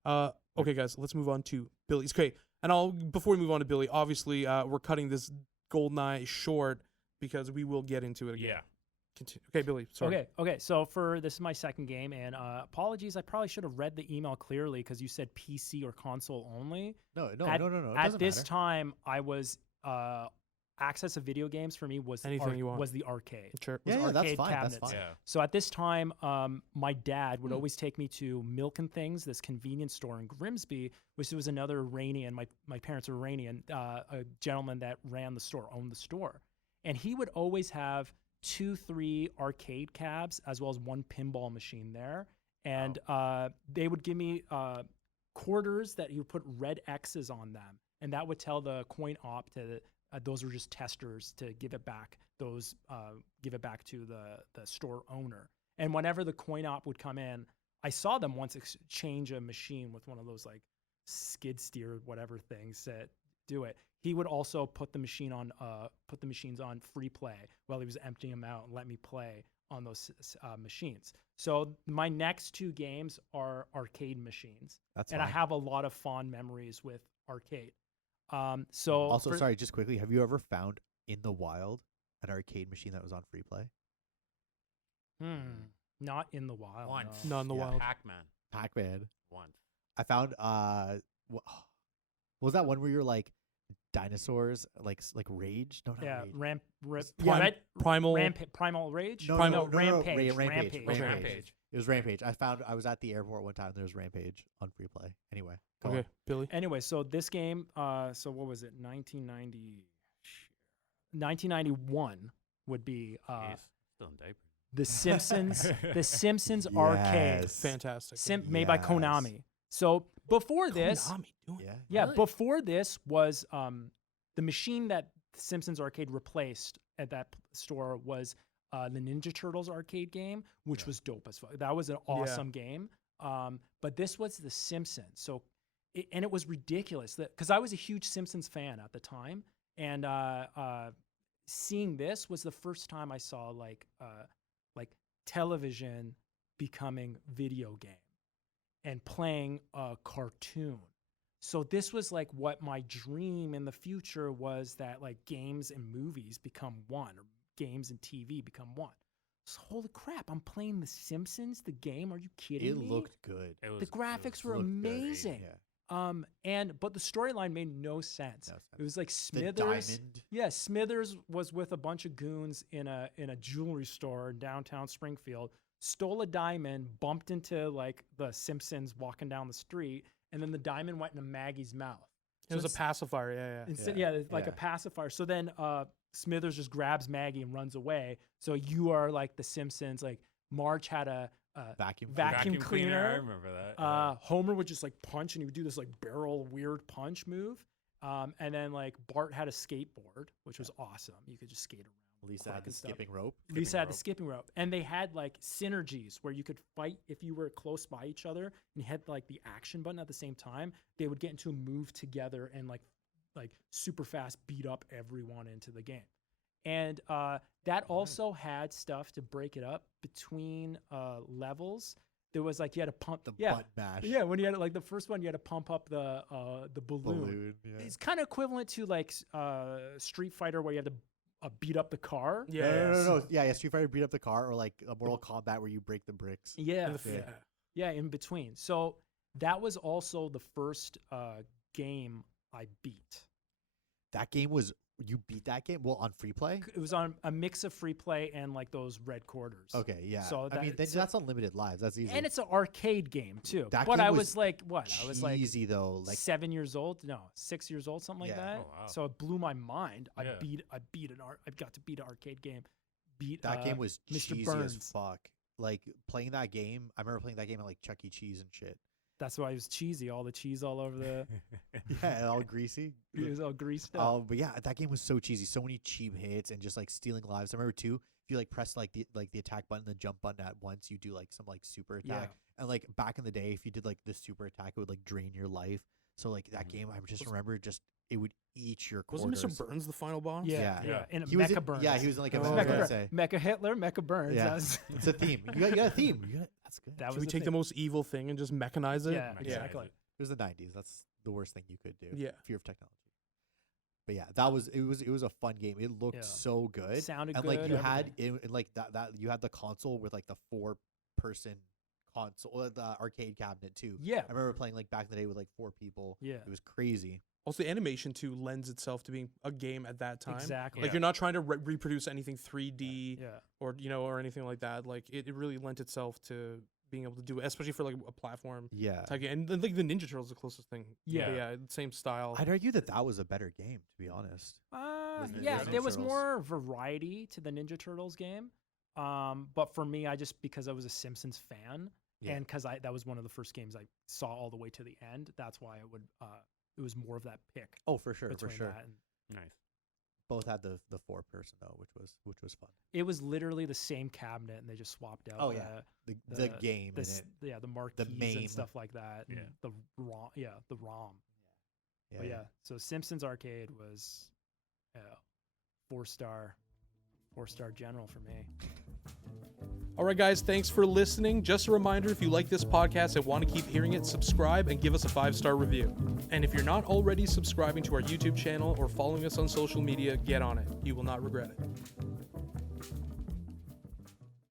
Yeah. Okay, guys, let's move on to Billy's. Okay, and before we move on to Billy, obviously we're cutting this Goldeneye short because we will get into it again. Yeah. Continue. Okay, Billy. Sorry. Okay. So this is my second game, and apologies. I probably should have read the email clearly because you said PC or console only. no. It At doesn't this matter. time, I was access of video games for me was Anything you want. was the arcade. Sure. Was Yeah, that's arcade fine. cabinets. That's fine. Yeah. So at this time, my dad would always take me to Milk and Things, this convenience store in Grimsby, which was another Iranian. My parents were Iranian. A gentleman that ran the store, owned the store, and he would always have 2-3 arcade cabs as well as one pinball machine there. And they would give me quarters that he would put red X's on them, and that would tell the coin op to those were just testers to give it back. Give it back to the store owner. And whenever the coin op would come in, I saw them once exchange a machine with one of those like skid steer whatever things that do it. He would also put the machines on free play while he was emptying them out and let me play on those machines. So my next 2 games are arcade machines, That's and I fine. have a lot of fond memories with arcade. So Also, for- sorry, just quickly, have you ever found in the wild an arcade machine that was on free play? Not in the wild. Once. no. Not in the Yeah. wild. Pac-Man. Pac-Man. Once. I found what was that one where you're like dinosaurs like rage? No, not Yeah, rage. Primal. Primal Rage. No, Rampage. Rampage. Okay. Rampage. It was Rampage. I was at the airport one time and there was Rampage on free play. Anyway. go on. Okay, Billy. Anyway, so this game, so what was it? 1991 would be Jeez, still in diapers. the Simpsons. The Simpsons arcade, Yes. Fantastic. made by Yes. Konami. So before this, Konami doing it. Yeah. yeah, Really? before this was the machine that Simpsons arcade replaced at that store was the Ninja Turtles arcade game, which was dope as fuck. That was an awesome game. But this was The Simpsons. So, and it was ridiculous because I was a huge Simpsons fan at the time, and seeing this was the first time I saw like television becoming video game and playing a cartoon. So this was like what my dream in the future was, that like games and movies become one, or games and TV become one. So holy crap, I'm playing The Simpsons, the game. Are you kidding me? It looked good. The graphics were looked great, amazing. yeah. But the storyline made no sense. No sense. It was like The Smithers. diamond. Yeah, Smithers was with a bunch of goons in a jewelry store in downtown Springfield, stole a diamond, bumped into like the Simpsons walking down the street, and then the diamond went into Maggie's mouth. It was a pacifier. Like a pacifier. So then Smithers just grabs Maggie and runs away. So you are like the Simpsons. Like Marge had a Vacuum cleaner. I remember that. Homer would just like punch, and he would do this like barrel weird punch move. And then like Bart had a skateboard, which was awesome. You could just skate around. Lisa quick had the and stuff. skipping rope. Lisa had the skipping rope, and they had like synergies where you could fight if you were close by each other, and you had like the action button at the same time. They would get into a move together and like super fast beat up everyone into the game. And that also had stuff to break it up between levels. There was like you had to pump The butt mash. Yeah, when you had like the first one, you had to pump up the balloon. Yeah. It's kind of equivalent to like Street Fighter, where you have to beat up the car. No. Yeah, Street Fighter beat up the car, or like a Mortal Kombat where you break the bricks. Yeah, in between. So that was also the first game I beat. That game was, you beat that game? Well, on free play? It was on a mix of free play and like those red quarters. Okay, yeah. So I mean, that's unlimited lives. That's easy. And it's an arcade game too. That but game I was was like, what? I was like easy though. Like 7 years old. No, 6 years old, something like Yeah. that. Oh, wow. So it blew my mind. I Yeah. got to beat an arcade game. Beat that game was Mr. cheesy Burns. as fuck. Like playing that game, I remember playing that game at like Chuck E. Cheese and shit. That's why it was cheesy. All the cheese all over the. Yeah, all greasy. It was all greased up. But yeah, that game was so cheesy. So many cheap hits and just like stealing lives. I remember too, if you like press like the attack button and the jump button at once, you do like some like super attack. And like back in the day, if you did like the super attack, it would like drain your life. So like that game, I just remember it would eat your quarters. Wasn't Mr. Burns the final boss? Yeah. And He was Mecha in, Burns. yeah, he was in like a Oh, Mecha, okay. say. Mecha Hitler, Mecha Burns. Yeah. That was, It's a theme. You got a theme. That's good. that Should was we take the thing. most evil thing and just mechanize it? Yeah, exactly. It was the 90s. That's the worst thing you could do. Yeah. Fear of technology. But yeah, it was a fun game. It looked so good. Sounded And good. like you had everything. like that you had the console with like the 4-person console, the arcade cabinet too. Yeah. I remember playing like back in the day with like 4 people. Yeah. It was crazy. Also, the animation too lends itself to being a game at that time. Exactly. Like Yeah. you're not trying to reproduce anything 3D Yeah. or or anything like that. Like it really lent itself to being able to do it, especially for like a platform Yeah. type game. And like the Ninja Turtles, the closest thing. Yeah. But yeah, same style. I'd argue that was a better game, to be honest. Was the Yeah, Ninja there was Turtles. more variety to the Ninja Turtles game. But for me, because I was a Simpsons fan, Yeah. and because that was one of the first games I saw all the way to the end. That's why it was more of that pick Oh, for sure, between for sure. that. And Nice. Both had the 4-person though, which was fun. it was literally the same cabinet, and they just swapped out. Oh, yeah. The game in it. The marquees MAME. and stuff like that. And Yeah. the ROM. Yeah, the ROM. Yeah, But yeah, so Simpsons Arcade was 4-star general for me. All right, guys, thanks for listening. Just a reminder, if you like this podcast and want to keep hearing it, subscribe and give us a 5-star review. And if you're not already subscribing to our YouTube channel or following us on social media, get on it. You will not regret it.